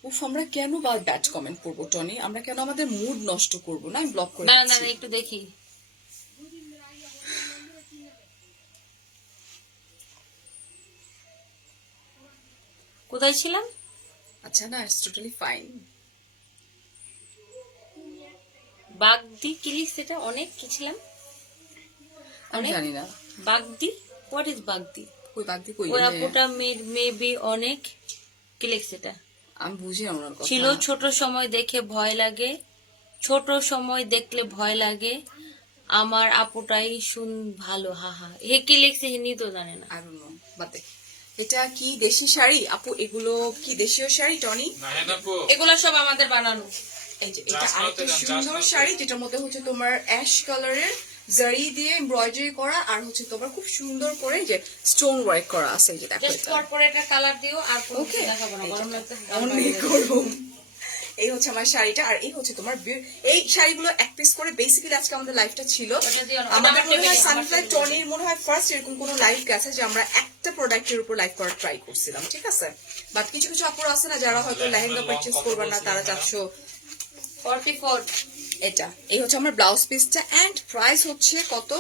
উফ, আমরা কেন ব্যাড কমেন্ট করবো টনি? আমরা কেন আমাদের মুড নষ্ট করবো? না, আমি ব্লক করে না না দিচ্ছি। না, একটু দেখি। কোথায় ছিলাম? আচ্ছা, না, ইটস টোটালি ফাইন। বাগদি কি লিখছে এটা? অনেক কি ছিলাম? আমি অনেক? জানি না বাগদি, হোয়াট ইজ বাগদি? কই বাগদি কই। ওই আপুটা মেবি অনেক কি লিখছে এটা? আমি বুঝি না ওনার কথা। ছিল ছোট সময় দেখে ভয় লাগে, ছোট সময় দেখলে ভয় লাগে, আমার আপুটাই শুন ভালো, হাহা। হে কি লিখছে হিন্দি তো জানে না। I don't know, বাদে। এটা কি দেশি শাড়ি আপু? এগুলো কি দেশীয় শাড়ি টনি? এগুলা সব আমাদের বানানো। এই যে এটা আরেকটা সুন্দর শাড়ি, যেটার মধ্যে হচ্ছে তোমার অ্যাশ কালারের জারি দিয়ে এমব্রয়ডারি করা, আর হচ্ছে তোমার খুব সুন্দর করে যে স্টোন ওয়ার্ক করা আছে। এই যে দেখো, জাস্ট এটা কর্পোরেটের কালার দিও, আর কোনো ওকে, কিছু দেখাবো না, গরম লাগতে। অনেক গরম। এই হচ্ছে আমার শাড়িটা, আর এই হচ্ছে তোমার এই শাড়িগুলো এক পিস করে বেসিক্যালি আজকে আমাদের লাইফটা ছিল। ওটা দিও না, আমাদের আমার মনে হয় টেবিলে, সানফ্লাইট আমার টেবিলে। টনির মনে হয় ফার্স্ট এরকম কোনো লাইভ গেছে যে আমরা একটা প্রোডাক্টের উপর লাইভ করার ট্রাই করছিলাম, ঠিক আছে। বাট কিছু কিছু আপুর আছে না যারা হয়তো লেহেঙ্গা পারচেজ করবে না, তারা চাচ্ছ 44 এটা। এই হচ্ছে আমার ব্লাউজ পিসটা এন্ড প্রাইস হচ্ছে কত?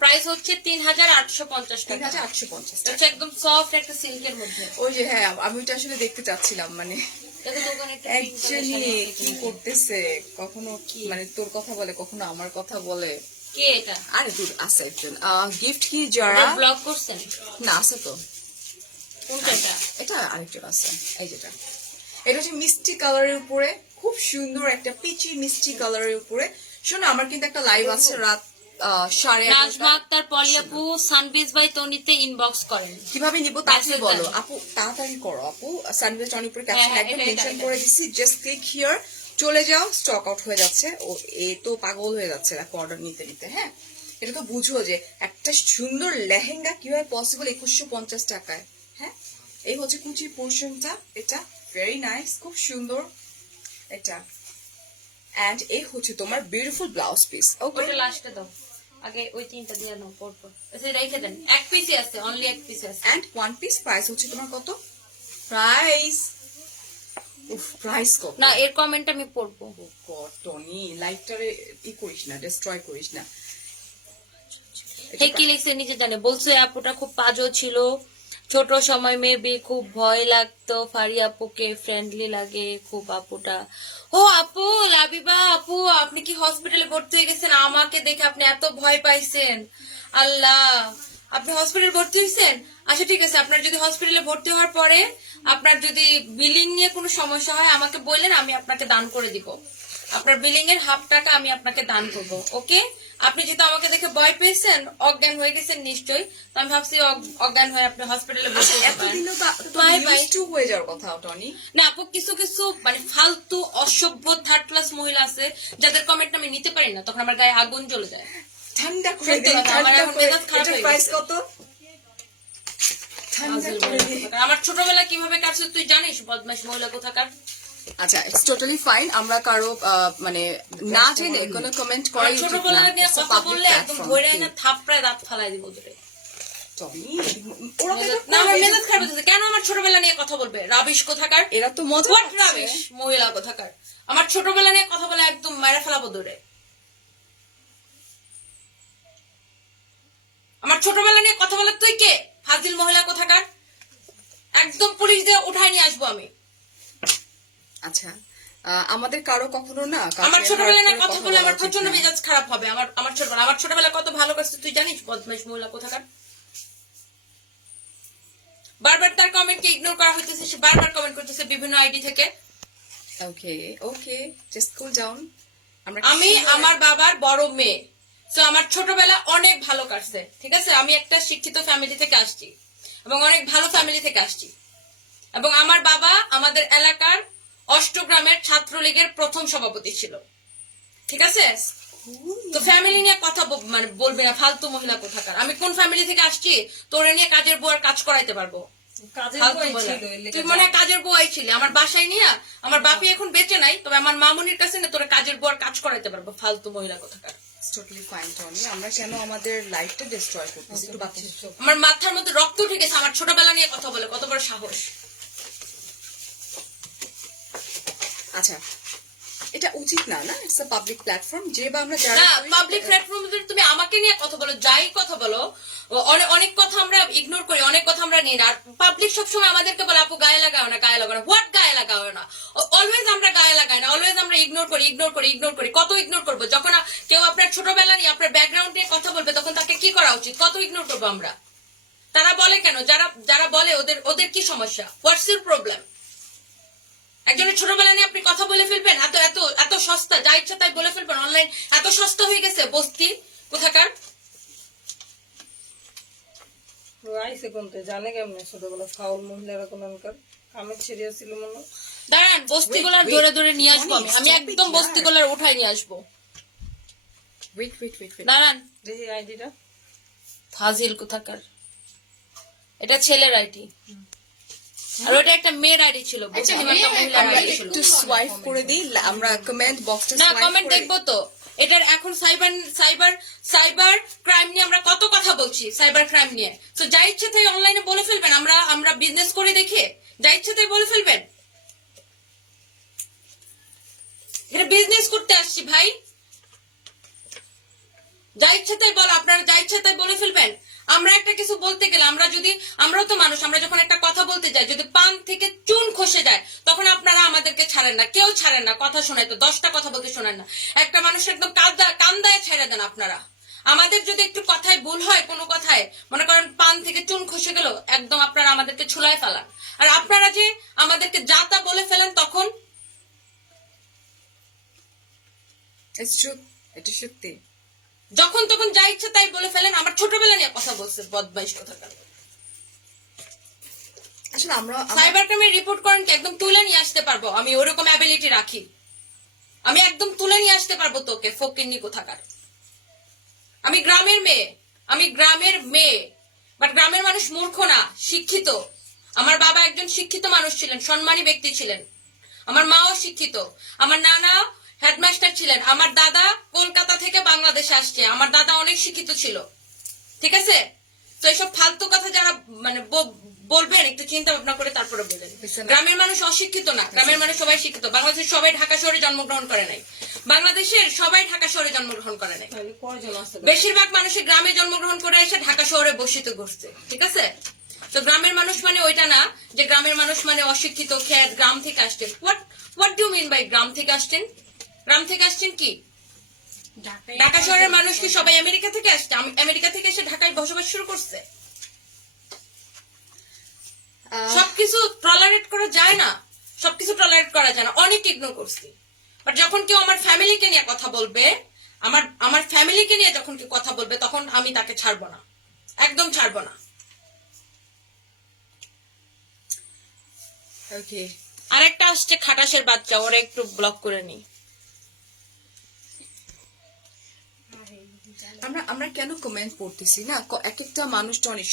প্রাইস হচ্ছে 3850 টাকা। 3850 এটা টাকা। হচ্ছে একদম সফট একটা সিল্কের মধ্যে। ওই যে, হ্যাঁ, আমি ওইটা আসলে দেখতে চাচ্ছিলাম, মানে দেখো দোকানে একটা pink colour একজনই শাড়ি আছে, কি কিন্তু। করতেছে, কখনো কি মানে তোর কথা বলে, কখনো আমার কথা বলে। কে এটা? আরে দূর, আছে একজন। গিফট কি যারা ব্লগ করছেন? না, আছে তো। কোনটা এটা? এটা আরেকজন আছে, এই যেটা। এটা হচ্ছে মিষ্টি কালারের উপরে, খুব সুন্দর একটা পিচি মিষ্টি কালারের উপরে। শোনো, আমার কিন্তু একটা লাইভ আছে রাত 11:30। নাজমা আক্তার পলি আপু সানবিজ বাই তনিতে ইনবক্স করেন। কিভাবে নিব তাড়াতাড়ি Message বলো দেন। আপু, তাড়াতাড়ি করো আপু। সানভেজ টনিক উপরে হ্যাঁ, ক্যাপশন হ্যাঁ, একদম এটা, মেনশন এটা। করে দিছি, জাস্ট ক্লিক হিয়ার, চলে যাও, স্টক আউট হয়ে যাচ্ছে। ও এ তো পাগল হয়ে যাচ্ছে দেখো অর্ডার নিতে নিতে। হ্যাঁ, এটা তো বুঝো যে একটা সুন্দর লেহেঙ্গা কিভাবে পসিবল 2150 টাকায়। হ্যাঁ, এই হচ্ছে কুচির পোর্শনটা, এটা ভেরি নাইস, খুব সুন্দর এটা। এন্ড এই হচ্ছে তোমার বিউটিফুল ব্লাউজ পিস। ওকে, ওটা লাস্টে দাও, আগে ওই তিনটা দিয়ে নাও পর পর। আচ্ছা, রেখে দেন, এক পিসই আছে, অনলি এক পিস আছে। এন্ড ওয়ান পিস প্রাইস হচ্ছে তোমার কত? প্রাইস, উফ, প্রাইস কত? না, এর কমেন্ট আমি পড়বো। টনি, লাইফটারে ই করিস না, ডিস্ট্রয় করিস না। হে কি লিখছে নিজে জানে। বলছে আপুটা খুব পাজো ছিল, ছোট সময় মেবি খুব ভয় লাগতো, ফারি আপুকে ফ্রেন্ডলি লাগে খুব আপুটা। ও আপু, লাবিবা আপু, আপনি কি হসপিটালে ভর্তি হয়ে গেছেন? আমাকে দেখে আপনি এত ভয় পাইছেন? আল্লাহ, আপনি হসপিটালে ভর্তি হয়েছেন? আচ্ছা ঠিক আছে, আপনার যদি হসপিটালে ভর্তি হওয়ার পরে আপনার যদি বিলিং নিয়ে কোনো সমস্যা হয় আমাকে বললেন, আমি আপনাকে দান করে দিব। আপনার বিলিং এর হাফ টাকা আমি আপনাকে দান করব। ওকে, আপনি যেহেতু আমাকে দেখে ভয় পেয়েছেন, অজ্ঞান হয়ে গেছেন নিশ্চয়ই, তো আমি ভাবছি অজ্ঞান হয়ে আপনি হসপিটালে ভর্তি হতে পারেন। এতদিনও Bye bye. তো হয়ে যাওয়ার কথা টনি। না আপু, কিছু কিছু মানে ফালতু অসভ্য থার্ড ক্লাস মহিলা আছে যাদের কমেন্ট আমি নিতে পারি না, তখন আমার গায়ে আগুন জ্বলে যায়। ঠান্ডা করে সত্যি দিই, কথা, আমার ঠান্ডা এখন করে। মেজাজ খারাপ এটার হয়ে প্রাইস গেছে। কত? ঠান্ডা করে। আমার ছোটবেলা কিভাবে কাটছে তুই জানিস, বদমাশ মহিলা কোথাকার? আচ্ছা, ইটস টোটালি ফাইন। আমরা কারো মানে না জেনে কোনো কমেন্ট আমার করাই উচিত না। ছোটবেলা নিয়ে It's a কথা public বললে একদম platform. ধরে না থাপড়ায় দাঁত ফালাই দিব তোরে। টমি, ওরা তো এটা না, আমার করে। মেজাজ খারাপ হচ্ছে। কেন আমার ছোটবেলা নিয়ে কথা বলবে? রাবিশ কোথাকার। এরা তো মজা What পাচ্ছে। রাবিশ মহিলা কোথাকার? আমার ছোটবেলা নিয়ে কথা বলে একদম মেরে ফেলাবো দূরে। আমার ছোটবেলা নিয়ে কথা বলে তুই কে? ফাজিল মহিলা কোথাকার। একদম পুলিশ দিয়ে উঠায় নিয়ে আসবো আমি। আচ্ছা, আমাদের কারো কখনো না কাউকে আমার ছোটবেলা নিয়ে hurt কথা করে বলে আমার বলা উচিত প্রচন্ড না। মেজাজ খারাপ হবে। আমার ছোটবেলা কত ভালো করছে তুই জানিস, বদমাইশ মহিলা কোথাকার। বারবার তার কমেন্টকে ইগনোর করা হইতেছে, সে বারবার কমেন্ট করতেছে বিভিন্ন আইডি থেকে। ওকে ওকে, জাস্ট কুল ডাউন। আমি আমার বাবার বড় মেয়ে, তো আমার ছোটবেলা অনেক ভালো কাটছে, ঠিক আছে। আমি একটা শিক্ষিত ফ্যামিলি থেকে আসছি এবং অনেক ভালো ফ্যামিলি থেকে আসছি, এবং আমার বাবা আমাদের এলাকার অষ্টগ্রামের ছাত্রলীগের প্রথম সভাপতি ছিল, ঠিক আছে। তো ফ্যামিলি নিয়ে কথা মানে বলবি না, ফালতু মহিলা কোথাকার। আমি কোন ফ্যামিলি থেকে আসছি তোরে নিয়ে কাজের বউয়ের কাজ করাইতে পারবো? ফালতু বলা। তুই মনে হয় কাজের বউয়াই ছিলি আমার বাসায় নিয়ে। আমার বাপি এখন বেঁচে নাই, তবে আমার মামুনির কাছে না তোরে কাজের বউয়ের কাজ করাইতে পারবো, ফালতু মহিলা কোথাকার। টোটালি ফাইন টনি, আমরা কেন আমাদের লাইফটা ডিস্ট্রয় করতেছি? একটু বাচ্চা। আমার মাথার মধ্যে রক্ত উঠে গেছে, আমার ছোটবেলা নিয়ে কথা বলে কত বড় সাহস। আচ্ছা, এটা উচিত না, না? It's a public platform. যে বা আমরা যারা না, পাবলিক প্ল্যাটফর্মে তুমি আমাকে নিয়ে কথা বলো, যাই কথা বলো, অনেক কথা আমরা ইগনোর করি, অনেক কথা আমরা নিই না। আর পাবলিক সবসময় আমাদেরকে বলে আপু গায়ে লাগাও না, গায়ে লাগাও না। হোয়াট গায়ে লাগাও না? অলওয়েজ আমরা গায়ে লাগাই না, অলওয়েজ আমরা ইগনোর করি। কত ইগনোর করবো? যখন কেউ আপনার ছোটবেলা নিয়ে আপনার ব্যাকগ্রাউন্ড নিয়ে কথা বলবে তখন তাকে কি করা উচিত? কত ইগনোর করবো আমরা? তারা বলে কেন? যারা বলে ওদের কি সমস্যা? What's your problem? একজনের ছোটবেলা নিয়ে আপনি কথা বলে ফেলবেন? এত এত এত সস্তা, যা ইচ্ছা তাই বলে ফেলবেন। অনলাইন এত সস্তা হয়ে গেছে, বস্তি কোথাকার। আইসে কোনতে জানে কেমনে ছোটবেলা ফাউল মহিলারা কোনকার কামের ছেড়িয়া ছিল মনে। দাঁড়ান, বস্তিগুলার ধরে ধরে নিয়ে আসবো আমি একদম বস্তিগুলার উঠাই নিয়ে আসবো। ওয়েট। দাঁড়ান, দেখি আইডিটা। ফাজিল কোথাকার। এটা ছেলের আইডি আর ওটা একটা মেয়ের আইডি ছিল, বুঝছেন? একটা মহিলার আমরা আইডি ছিল। একটু সোয়াইপ করে দিই, আমরা কমেন্ট বক্সটা না, সোয়াইপ কমেন্ট করে দেখবো তো। এটার এখন সাইবার ক্রাইম নিয়ে আমরা কত কথা বলছি, সাইবার ক্রাইম নিয়ে। তো যা ইচ্ছে তাই অনলাইনে বলে ফেলবেন। আমরা বিজনেস করে দেখে যা ইচ্ছে তাই বলে ফেলবেন। এটা বিজনেস করতে আসছি ভাই, যা ইচ্ছে তাই বলো। আপনারা যা ইচ্ছে তাই বলে ফেলবেন। আমরা একটা কিছু বলতে গেলে আমরাও তো মানুষ, আমরা যখন একটা কথা বলতে যাই যদি পান থেকে চুন খসে যায় তখন আপনারা আমাদেরকে ছাড়েন না, কেউ ছাড়েন না। কথা শোনায় তো 10টা কথা বলতে শোনেন না, একটা মানুষ একদম কান্দায় ছেড়ে দেন আপনারা। আমাদের যদি একটু কথায় ভুল হয়, কোনো কথায় মনে করেন পান থেকে চুন খসে গেল, একদম আপনারা আমাদেরকে ছুলায় ফেলান। আর আপনারা যে আমাদেরকে যা তা বলে ফেলেন তখন। এটা সত্যি। যখন তখন যা ইচ্ছে তাই বলে ফেলেন। আমার ছোটবেলা নিয়ে কথা বলছে, বদমাইশ কোথাকার। আসলে আমরা সাইবার ক্রাইমে রিপোর্ট করেন কি একদম তুলে নিয়ে আসতে পারবো, আমি ওরকম অ্যাবিলিটি রাখি। আমি একদম তুলে নিয়ে আসতে পারবো তোকে, ফকিন্নি কোথাকার। আমি গ্রামের মেয়ে, বাট গ্রামের মানুষ মূর্খ না, শিক্ষিত। আমার বাবা একজন শিক্ষিত মানুষ ছিলেন, সম্মানী ব্যক্তি ছিলেন। আমার মাও শিক্ষিত, আমার নানা হেডমাস্টার ছিলেন, আমার দাদা কলকাতা থেকে বাংলাদেশে আসছে, আমার দাদা অনেক শিক্ষিত ছিল, ঠিক আছে। তো এইসব ফালতু কথা যারা মানে বলবেন একটু চিন্তা ভাবনা করে তারপরে বলেন। গ্রামের মানুষ অশিক্ষিত না, গ্রামের মানুষ সবাই শিক্ষিত। বাংলাদেশের সবাই ঢাকা শহরে জন্মগ্রহণ করে নাই, বাংলাদেশের সবাই ঢাকা শহরে জন্মগ্রহণ করে নাই। তাহলে কয়জন আছে? বেশিরভাগ মানুষের গ্রামে জন্মগ্রহণ করে এসে ঢাকা শহরে বসিত করছে, ঠিক আছে। তো গ্রামের মানুষ মানে ওইটা না যে গ্রামের মানুষ মানে অশিক্ষিত, খেত, গ্রাম থেকে আসছেন। হোয়াট ডু মিন বাই গ্রাম থেকে আসছেন? গ্রাম থেকে আসছেন কি? ঢাকা শহরের মানুষ কি সবাই আমেরিকা থেকে আসছে? আমেরিকা থেকে এসে ঢাকায় বসবাস শুরু করছে। সবকিছু টলারেট করা যায় না, অনেক ইগনোর করছি। বাট যখন কেউ আমার ফ্যামিলিকে নিয়ে কথা বলবে, আমার ফ্যামিলিকে নিয়ে যখন কেউ কথা বলবে তখন আমি তাকে ছাড়বো না, একদম ছাড়বো না। ওকে, আরেকটা আসছে খাটাসের বাচ্চা, ওরা একটু ব্লক করে নি। আমরা আমরা কেন কমেন্ট পড়তেছি না এক একটা মানুষ টনি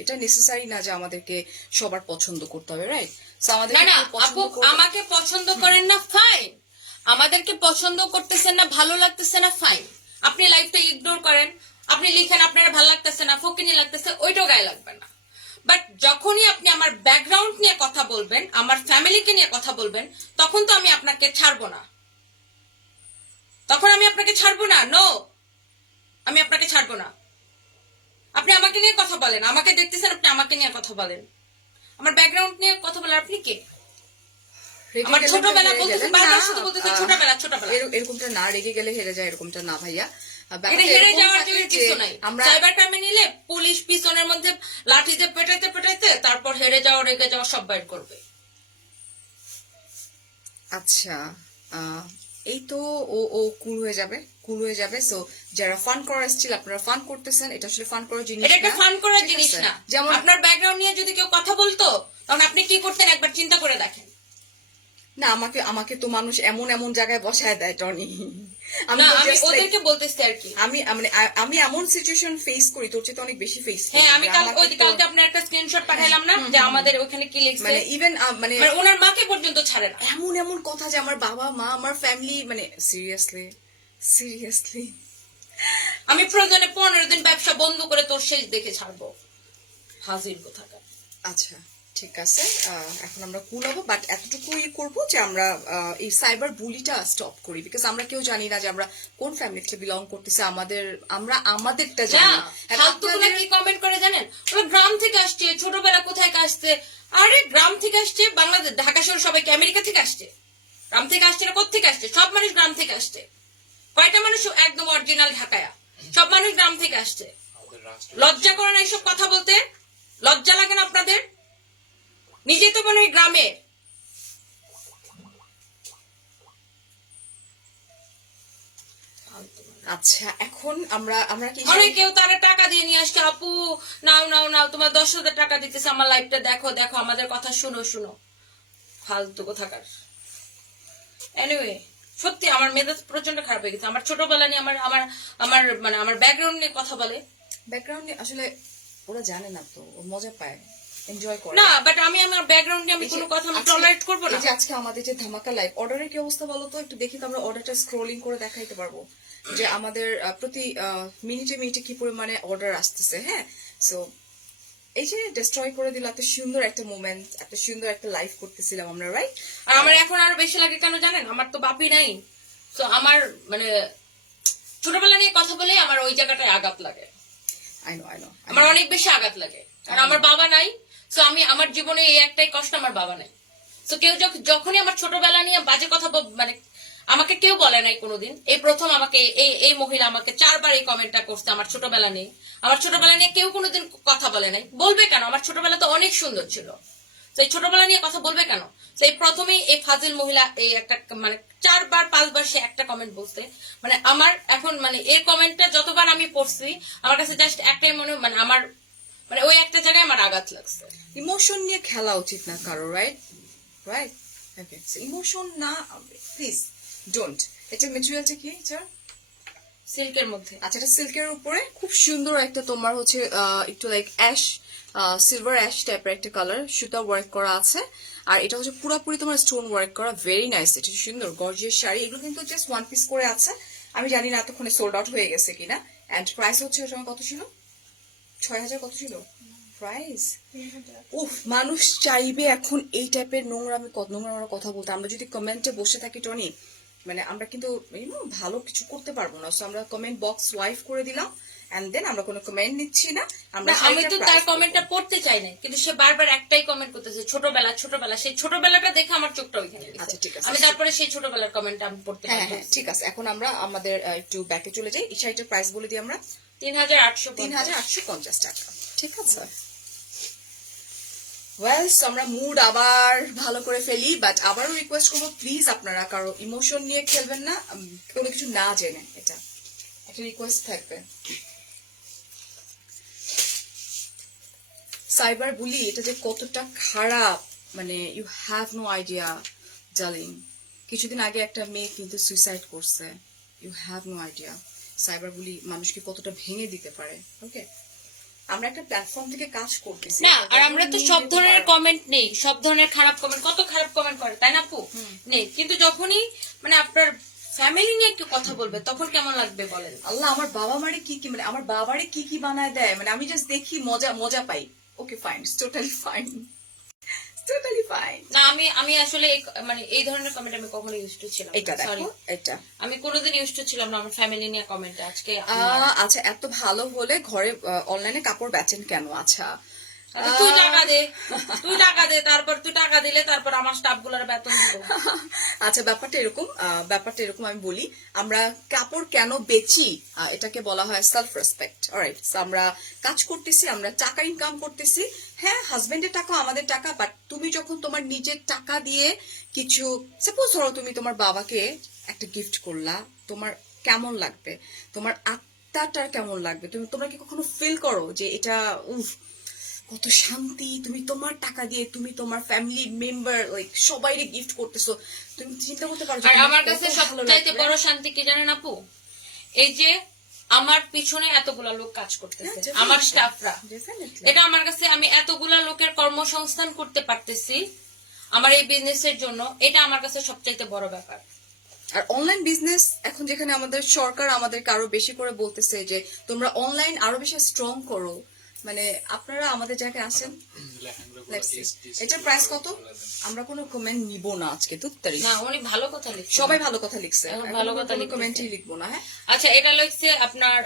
এটা নেসেসারি না যে আমাদেরকে সবার পছন্দ করতে হবে, রাইট? সো আমাদের না না আপু, আমাকে পছন্দ করেন না ফাইন, আমাদেরকে পছন্দ করতেছেন না, ভালো লাগতেছে না ফাইন, আপনি লাইফটা ইগনোর করেন, আপনি লিখেন আপনার ভালো লাগতেছে না, ফকিনি লাগতেছে, ওইটাও গায়ে লাগবে না। বাট যখনই আপনি আমার ব্যাকগ্রাউন্ড নিয়ে কথা বলবেন, আমার ফ্যামিলিকে নিয়ে কথা বলবেন, তখন তো আমি আপনাকে ছাড়বো না, তখন আমি আপনাকে ছাড়বো না। নো, আমি আপনাকে ছাড়বো না। আপনি আমাকে নিয়ে কথা বলেন, আমাকে দেখতেছেন, আপনি আমাকে নিয়ে কথা বলেন, আমার ব্যাকগ্রাউন্ড নিয়ে কথা বলেন। আপনি কে? আমার ছোটবেলা বলতেছে, বারবার শুধু বলতেছে ছোটবেলা ছোটবেলা। এরকমটা না, রেগে গেলে হেরে যায় এরকমটা না ভাইয়া। এটা হেরে যাওয়ার জন্য কিছু নাই। সাইবার ক্রাইমে নিলে পুলিশ পিছনের মধ্যে লাঠিতে পেটাইতে পেটাইতে তারপর হেরে যাওয়া, রেগে যাওয়া সব বাইর করবে। আচ্ছা, এই তো ও ও কুল হয়ে যাবে। সো যারা ফান করার এসেছিল, আপনারা ফান করতেছেন, এটা আসলে ফান করার জিনিস এটা একটা না, ফান করার ঠিক জিনিস আছে? না। যেমন আপনার ব্যাকগ্রাউন্ড নিয়ে যদি কেউ কথা বলতো, তখন আপনি কি করতেন একবার চিন্তা করে দেখেন। না, আমাকে তো মানুষ এমন এমন জায়গায় বসায় দেয় টনি। না, আমি ওদেরকে বলতেছি আর কি। আমি এমন সিচুয়েশন ফেস করি, তোর চেয়ে অনেক বেশি ফেস করি। হ্যাঁ, আমি কালকে আপনার একটা স্ক্রিনশট পাঠাইলাম না, যে আমাদের ওখানে কি লিখছে, মানে ইভেন মানে ওনার মাকে পর্যন্ত ছাড়ে না। এমন এমন কথা যে আমার বাবা মা, আমার ফ্যামিলি, মানে সিরিয়াসলি আমি প্রয়োজনে 15 দিন ব্যবসা বন্ধ করে তোর শেষ দেখে ছাড়বো। হাজির কোথাকার। আচ্ছা ঠিক আছে, এখন আমরা কুল হবো, বাট এতটুকুই করবো যে আমরা এই সাইবার বুলিটা স্টপ করি, বিকজ আমরা কেউ জানি না যে আমরা কোন ফ্যামিলি থেকে বিলং করতেছি, আমরা আমাদেরটা জানি। ফালতুগুলো কি কমেন্ট করে জানেন? ওরা গ্রাম থেকে আসছে, ছোটবেলা কোথায় আসছে। আরে গ্রাম থেকে আসছে, বাংলাদেশ, ঢাকা শহর সবাইকে আমেরিকা থেকে আসছে, গ্রাম থেকে আসছে না কোথেকে আসছে? সব মানুষ গ্রাম থেকে আসছে। কয়টা মানুষ একদম অরিজিনাল ঢাকায়া? সব মানুষ গ্রাম থেকে আসছে। লজ্জা করে না এইসব কথা বলতে? লজ্জা লাগে না আপনাদের? নিজেই তো মনে হয় গ্রামে। আচ্ছা, এখন আমরা কি অনেক কেউ তারা টাকা দিয়ে নিয়ে আসছে, আপু নাও নাও নাও, তোমার 10,000 টাকা দিতেছে, আমার লাইফটা দেখো দেখো, আমাদের কথা শুনো। ফালতু কোথাকার। এনিওয়ে, সত্যি আমার মেজাজ প্রচন্ড খারাপ হয়ে গেছে। আমার ছোটবেলা নিয়ে আমার ব্যাকগ্রাউন্ড নিয়ে কথা বলে। ব্যাকগ্রাউন্ড আসলে ওরা জানে না তো, ও মজা পায়, এনজয় করে না, বাট আমি আমার ব্যাকগ্রাউন্ড নিয়ে আমি কোনো কথা টলারেট করবো না। এই যে আজকে আমাদের যে ধামাকা লাইভ অর্ডারের কি অবস্থা বলো তো, একটু দেখি তো আমরা অর্ডারটা স্ক্রলিং করে দেখাইতে পারবো যে আমাদের প্রতি মিনিটে কি পরিমাণে অর্ডার আসতেছে। হ্যাঁ, সো এই যে ডিস্ট্রয় করে দিল এত সুন্দর একটা মোমেন্ট, এত সুন্দর একটা লাইভ করতেছিলাম আমরা, রাইট? আর আমার এখন আরো বেশি লাগে কেন জানেন? আমার তো বাপি নাই। তো আমার ছোটবেলা নিয়ে কথা বলে আমার ওই জায়গাটায় আঘাত লাগে। আই নো আমার অনেক বেশি আঘাত লাগে, কারণ আমার বাবা নাই। তো আমি আমার জীবনে এই একটাই কষ্ট, আমার বাবা নাই। তো কেউ যখনই আমার ছোটবেলা নিয়ে বাজে কথা আমাকে কেউ বলে নাই কোনোদিন, এই প্রথম আমাকে এই মহিলা আমাকে 4 বার এই কমেন্টটা করছে আমার ছোটবেলা নিয়ে। আমার ছোটবেলা নিয়ে কেউ কোনোদিন কথা বলে নাই। বলবে কেন? আমার ছোটবেলা তো অনেক সুন্দর ছিল। তো এই ছোটবেলা নিয়ে কথা বলবে কেন? তো এই প্রথমেই এই ফাজিল মহিলা এই একটা 4 বার 5 বার সে একটা কমেন্ট বলছে। আমার এখন এই কমেন্টটা যতবার আমি পড়ছি, আমার কাছে জাস্ট একটাই মনে আমার ওই একটা জায়গায় আমার আঘাত লাগছে। ইমোশন নিয়ে খেলা উচিত না কারো, রাইট? ওকে, ইমোশন না, প্লিজ ডোন্ট। এটা মেটেরিয়ালটা কি? সিল্কের মধ্যে। আচ্ছা, এটা সিল্কের উপরে খুব সুন্দর একটা তোমার হচ্ছে একটু লাইক অ্যাশ, সিলভার অ্যাশ টাইপের একটা কালার সুতা ওয়ার্ক করা আছে। আর এটা হচ্ছে পুরোপুরি তোমার স্টোন ওয়ার্ক করা, ভেরি নাইস। এটা সুন্দর গর্জিয়াস শাড়ি। এগুলো কিন্তু জাস্ট 1 পিস করে আছে। আমি জানি না এতক্ষণে সোল্ড আউট হয়ে গেছে কিনা। এন্ড প্রাইস হচ্ছে ওটা কত ছিল? 6,000 কত ছিল প্রাইস? উফ, মানুষ চাইবে এখন এই টাইপের নোংরা কথা বলতে। আমরা যদি কমেন্টে বসে থাকি টনি, আমরা কিন্তু ভালো কিছু করতে পারবো না। সো আমরা কমেন্ট বক্স ওয়াইফ করে দিলাম, এন্ড দেন আমরা কোনো কমেন্ট নিচ্ছি না। আমি তো তার কমেন্টটা পড়তে চাই না, কিন্তু সে বারবার একটাই কমেন্ট করতেছে, ছোটবেলা। সেই ছোটবেলাটা দেখে আমার চোখটা ওইখানে গেছে। আচ্ছা ঠিক আছে, আমি তারপরে সেই ছোটবেলার কমেন্টটা আমি পড়তে পারি। হ্যাঁ ঠিক আছে, এখন আমরা আমাদের একটু ব্যাকে চলে যাই। এই শাড়িটার প্রাইস বলে দিই আমরা 3,850 টাকা। ঠিক আছে, ওয়েলস আমরা মুড আবার ভালো করে ফেলি, বাট আবারও রিকোয়েস্ট করবো প্লিজ আপনারা কারো ইমোশন নিয়ে খেলবেন না, কোনো কিছু না জেনে। এটা একটা রিকোয়েস্ট থাকবে। সাইবার বুলি এটা যে কতটা খারাপ, you have no idea darling. কিছুদিন আগে একটা মেয়ে কিন্তু সুইসাইড করছে, you have no idea. Cyber bully মানুষকে কতটা ভেঙে দিতে পারে। ওকে, আমরা একটা প্ল্যাটফর্ম থেকে কাজ করতেছি না, আর আমরা তো সব ধরনের কমেন্ট নেই, সব ধরনের খারাপ কমেন্ট, কত খারাপ কমেন্ট করে তাই না আপু? নেই, কিন্তু যখনই মানে আপনার ফ্যামিলি নিয়ে একটু কথা বলবে তখন কেমন লাগবে বলেন? আল্লাহ, আমার বাবা মারে কি কি মানে আমার বাবারে কি কি বানায় দেয়, মানে আমি জাস্ট দেখি মজা মজা পাই। Okay fine, totally fine, totally fine. না, আমি আসলে মানে এই ধরনের কমেন্ট আমি কখনো ইউজ টু ছিলাম এটা সরি, দেখো, এটা আমি কোনোদিন ইউজ টু ছিলাম না আমার ফ্যামিলি নিয়ে কমেন্টে। আজকে আচ্ছা, এত ভালো হলে ঘরে অনলাইনে কাপড় বেচেন কেন? আচ্ছা, তুই টাকা দে, তুই টাকা দে, তারপর তুই টাকা দিলে তারপর আমার স্টাফ গুলার বেতন দিব। আচ্ছা, ব্যাপারটা এরকম আমি বলি, আমরা কাপড় কেন বেচি, এটাকে বলা হয় সেলফ রেসপেক্ট। অলরাইট, আমরা কাজ করতেছি, আমরা টাকা ইনকাম করতেছি, হ্যাঁ হাজবেন্ডের টাকা আমাদের টাকা, বাট তুমি যখন তোমার নিজের টাকা দিয়ে কিছু, সাপোজ ধরো তুমি তোমার বাবাকে একটা গিফট করলা, তোমার কেমন লাগবে, তোমার আত্মাটার কেমন লাগবে, তোমরা কি কখনো ফিল করো যে এটা উফ কত শান্তি, তুমি তোমার টাকা দিয়ে তুমি তোমার ফ্যামিলি মেম্বার লাইক সবাইকে গিফট করতেছো, তুমি চিন্তা করতে পারো যে আর তোমার আমার কত কাছে ভালো সবচাইতে লাগবে? বড় শান্তি কি জানেন আপু? এই যে আমার পিছনে এতগুলা লোক কাজ করতেছে, হ্যাঁ, আমার definitely, স্টাফরা, definitely। এটা আমার কাছে, আমি এতগুলা লোকের কর্মসংস্থান করতে পারতেছি আমার এই বিজনেসের জন্য, এটা আমার কাছে সবচাইতে বড় ব্যাপার। আর অনলাইন বিজনেস এখন যেখানে আমাদের সরকার আমাদেরকে আরো বেশি করে বলতেছে যে তোমরা অনলাইন আরো বেশি স্ট্রং করো, মানে আপনারা আমাদের জায়গায় আসেন। Let's see, এটার প্রাইস কত? আমরা কোনো কমেন্ট নিব না আজকে, তুত্তারি না, উনি ভালো কথা লিখছে, সবাই ভালো কথা লিখছে, এখন ভালো কথা লিখতেছে। কমেন্টই লিখবো না। হ্যাঁ, আচ্ছা, এটা লিখছে আপনার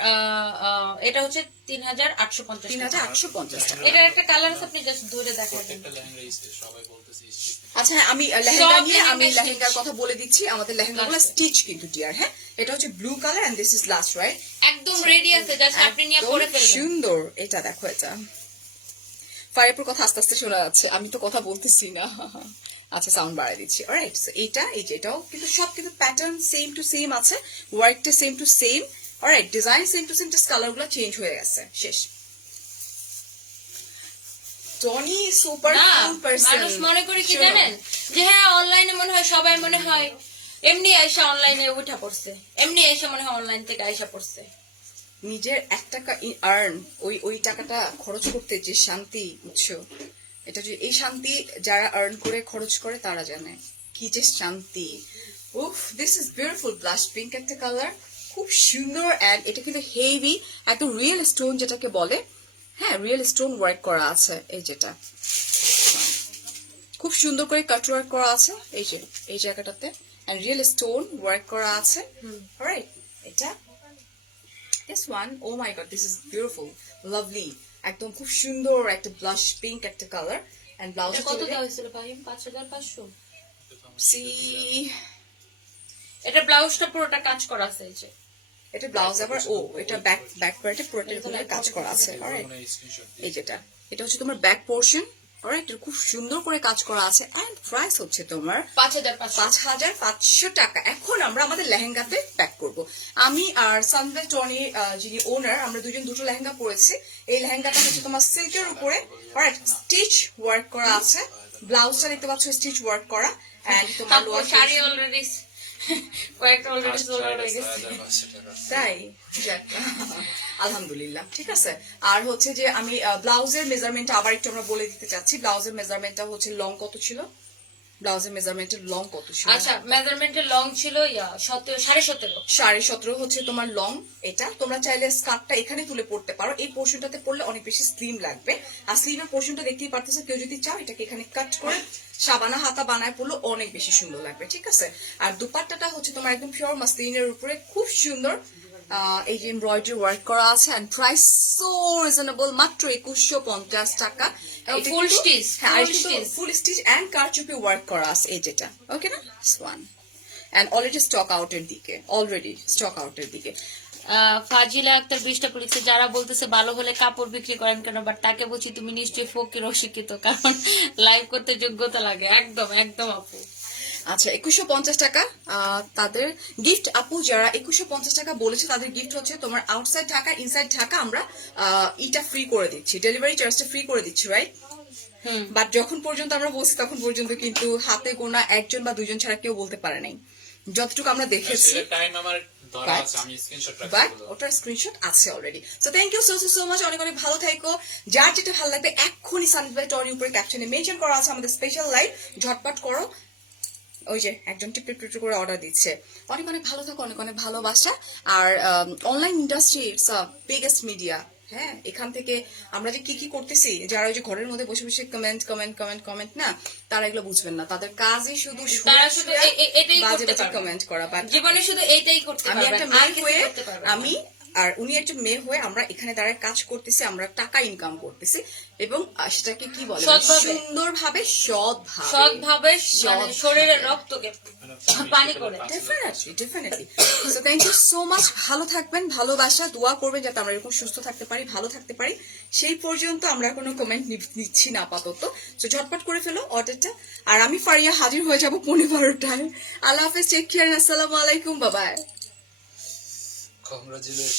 এটা হচ্ছে 3850 টাকা। 3850 টাকা। এটার একটা কালার আছে, আপনি জাস্ট ধরে দেখাবেন। আচ্ছা, হ্যাঁ, আমি লেহেঙ্গা নিয়ে লেহেঙ্গা আমি stitch। লেহেঙ্গার কথা বলে দিচ্ছি। আমাদের লেহেঙ্গাগুলো স্টিচ কিন্তু ডিয়ার। হ্যাঁ, এটা হচ্ছে blue colour and this is last, right? একদম রেডি আছে, জাস্ট আপনি নিয়ে পরে ফেলবেন। সুন্দর, এটা দেখো, এটা ফায়ারপুর কথা আস্তে আস্তে শোনা যাচ্ছে, আমি তো কথা বলতেছি না। আচ্ছা, সাউন্ড বাড়াই দিচ্ছি। অলরাইট, সো এইটা, এই যে এটাও কিন্তু সব কিন্তু প্যাটার্ন সেম টু সেম আছে, ওয়ার্কটা same to same. Alright, design same to same, just কালারগুলো চেঞ্জ হয়ে গেছে, শেষ। টনি সুপার না, কুল পারসন। মানুষ মনে করে কি জানেন, যে হ্যাঁ অনলাইনে মনে হয় সবাই মনে হয় এমনি আইসা অনলাইনে উঠা পড়ছে, এমনি আইসা মনে হয় অনলাইন থেকে আইসা পড়ছে। নিজের 1 টাকা আর্ন, ওই টাকাটা খরচ করতে যে শান্তি, বুঝছো, এটা যে এই শান্তি যারা আর্ন করে খরচ করে তারা জানে কি যে শান্তি। উফ, this is beautiful blush pink একটা কালার, খুব সুন্দর। এন্ড এটা কিন্তু হেভি, একদম রিয়েল স্টোন যেটাকে বলে, হ্যাঁ রিয়েল স্টোন ওয়ার্ক করা আছে, এই যেটা খুব সুন্দর করে কাট ওয়ার্ক করা আছে, এই যে এই জায়গাটাতে, এন্ড রিয়েল স্টোন ওয়ার্ক করা আছে। অলরাইট, এটা this one, oh my god, this is beautiful, lovely, একদম খুব সুন্দর একটা ব্লাশ পিঙ্ক একটা কালার। এন্ড ব্লাউজ এটা কত দেওয়া হয়েছিল ভাই? 5500। সি, এটা ব্লাউজটা পুরোটা কাজ করা আছে, এই যে এটা ব্লাউজ আবার, ও এটা ব্যাক পার্টে পুরোটা এরকম কাজ করা আছে। অলরাইট, এই যেটা, এটা হচ্ছে তোমার ব্যাক পোর্শন। অলরাইট, খুব সুন্দর করে কাজ করা আছে। এন্ড প্রাইস হচ্ছে তোমার 5500। 5500 টাকা। এখন আমরা আমাদের লেহেঙ্গাতে প্যাক করব। আমি আর সানভেল টনি যিনি ওনার, আমরা দুজন দুটো লেহেঙ্গা পরেছি। এই লেহেঙ্গাটা হচ্ছে তোমার সিল্কের উপরে, অলরাইট, স্টিচ ওয়ার্ক করা আছে। ব্লাউজটা দেখতে পাচ্ছ স্টিচ ওয়ার্ক করা, এন্ড তোমার তারপর লোয়ার শাড়ি অলরেডি কয়েকটা অলরেডি সোল্ড আউট হয়ে গেছে। তাই, যাক, আলহামদুলিল্লাহ, ঠিক আছে। আর হচ্ছে যে আমি ব্লাউজের মেজারমেন্টটা আবার একটু আমরা বলে দিতে চাচ্ছি। ব্লাউজের মেজারমেন্টটা হচ্ছে লং কত ছিল, ব্লাউজের মেজারমেন্টের লং কত ছিল? আচ্ছা, মেজারমেন্টের লং ছিল 17.5 17.5 হচ্ছে তোমার লং। এটা তোমরা চাইলে স্কার্টটা এখানে তুলে পড়তে পারো, এই পোর্শনটাতে পড়লে অনেক বেশি স্লিম লাগবে। আর স্লিমের পোর্শনটা দেখতেই পারতেছো, কেউ যদি চাও এটাকে এখানে কাট করে সাবানা হাতা বানায় পড়লে অনেক বেশি সুন্দর লাগবে, ঠিক আছে। আর দুপাট্টাটা হচ্ছে তোমার একদম পিওর মাসলিনের উপরে, খুব সুন্দর এই যে এমব্রয়ডারি ওয়ার্ক করা আছে। এন্ড প্রাইস সো রিজনেবল, মাত্র 2150 টাকা। Full stitch, full stitch। Full stitch and কারচুপি ওয়ার্ক করা আছে, এই যেটা, ওকে না, ওয়ান। এন্ড অলরেডি স্টক আউটের দিকে। ফাজিলা আক্তার 20 টাকা লিখছে, যারা বলতেছে ভালো হলে কাপড় বিক্রি করেন কেন, বাট তাকে বলছি তুমি নিশ্চয়ই ফকির অশিক্ষিত, কারণ লাইভ করতে যোগ্যতা লাগে। একদম একদম আপু। আচ্ছা, 2150 টাকা তাদের গিফট। আপু যারা 2150 টাকা বলেছে তাদের গিফট হচ্ছে তোমার আউটসাইড ঢাকা ইনসাইড ঢাকা আমরা ইটা ফ্রি করে দিচ্ছি, ডেলিভারি চার্জটা ফ্রি করে দিচ্ছি, রাইট? বাট যখন পর্যন্ত আমরা বলছি তখন পর্যন্ত কিন্তু হাতে গোনা 1 জন বা 2 জন ছাড়া কেউ বলতে পারে নাই, যতটুকু আমরা দেখেছি। টাইম আমার ধরা আছে, আমি স্ক্রিনশট রাখছি বাট ওগুলো। ওটার স্ক্রিনশট আছে already. So thank you so much, অনেক অনেক ভালো থাকো। যার যেটা ভালো লাগবে এক্ষুনি সানভিজ বাই টনি উপরে ক্যাপশনে মেনশন করা আছে আমাদের স্পেশাল লাইভ, ঝটপট করো। ওই যে একজন টিপ টিপ টিপ করে অর্ডার দিচ্ছে। অনেক অনেক ভালো থাকো, অনেক অনেক ভালোবাসা। আর online industry it's a biggest media. হ্যাঁ, এখান থেকে আমরা যে কি কি করতেছি, যারা ওই যে ঘরের মধ্যে বসে বসে কমেন্ট না, তারা এগুলো বুঝবেন না। তাদের কাজই শুধু তারা শুধু এটাই বাজে করতে বাজে পারবে। কমেন্ট করা। বাট জীবনে শুধু এইটাই করতে আমি পারবেন, একটা আর মেয়ে কিছু হয়ে করতে পারবেন না। আমি আর উনি একজন মেয়ে হয়ে আমরা এখানে দাঁড়ায় কাজ করতেছি, আমরা টাকা ইনকাম করতেছি এবং সেটাকে কি বলে সৎভাবে। সুন্দরভাবে সৎভাবে সৎভাবে মানে শরীরের রক্তকে পানি করে। Definitely. So thank you so much, ভালো থাকবেন, ভালোবাসা, দোয়া করবেন যাতে আমরা এরকম সুস্থ থাকতে পারি, ভালো থাকতে পারি। সেই পর্যন্ত আমরা কোনো কমেন্ট নিচ্ছি না আপাতত। সো ঝটপট করে ফেলো অর্ডারটা। আর আমি ফারিয়া হাজির হয়ে যাবো 12:30টায়। আল্লাহ হাফেজ, টেক কেয়ার, আসসালামু আলাইকুম, বাবাই। Congratulations.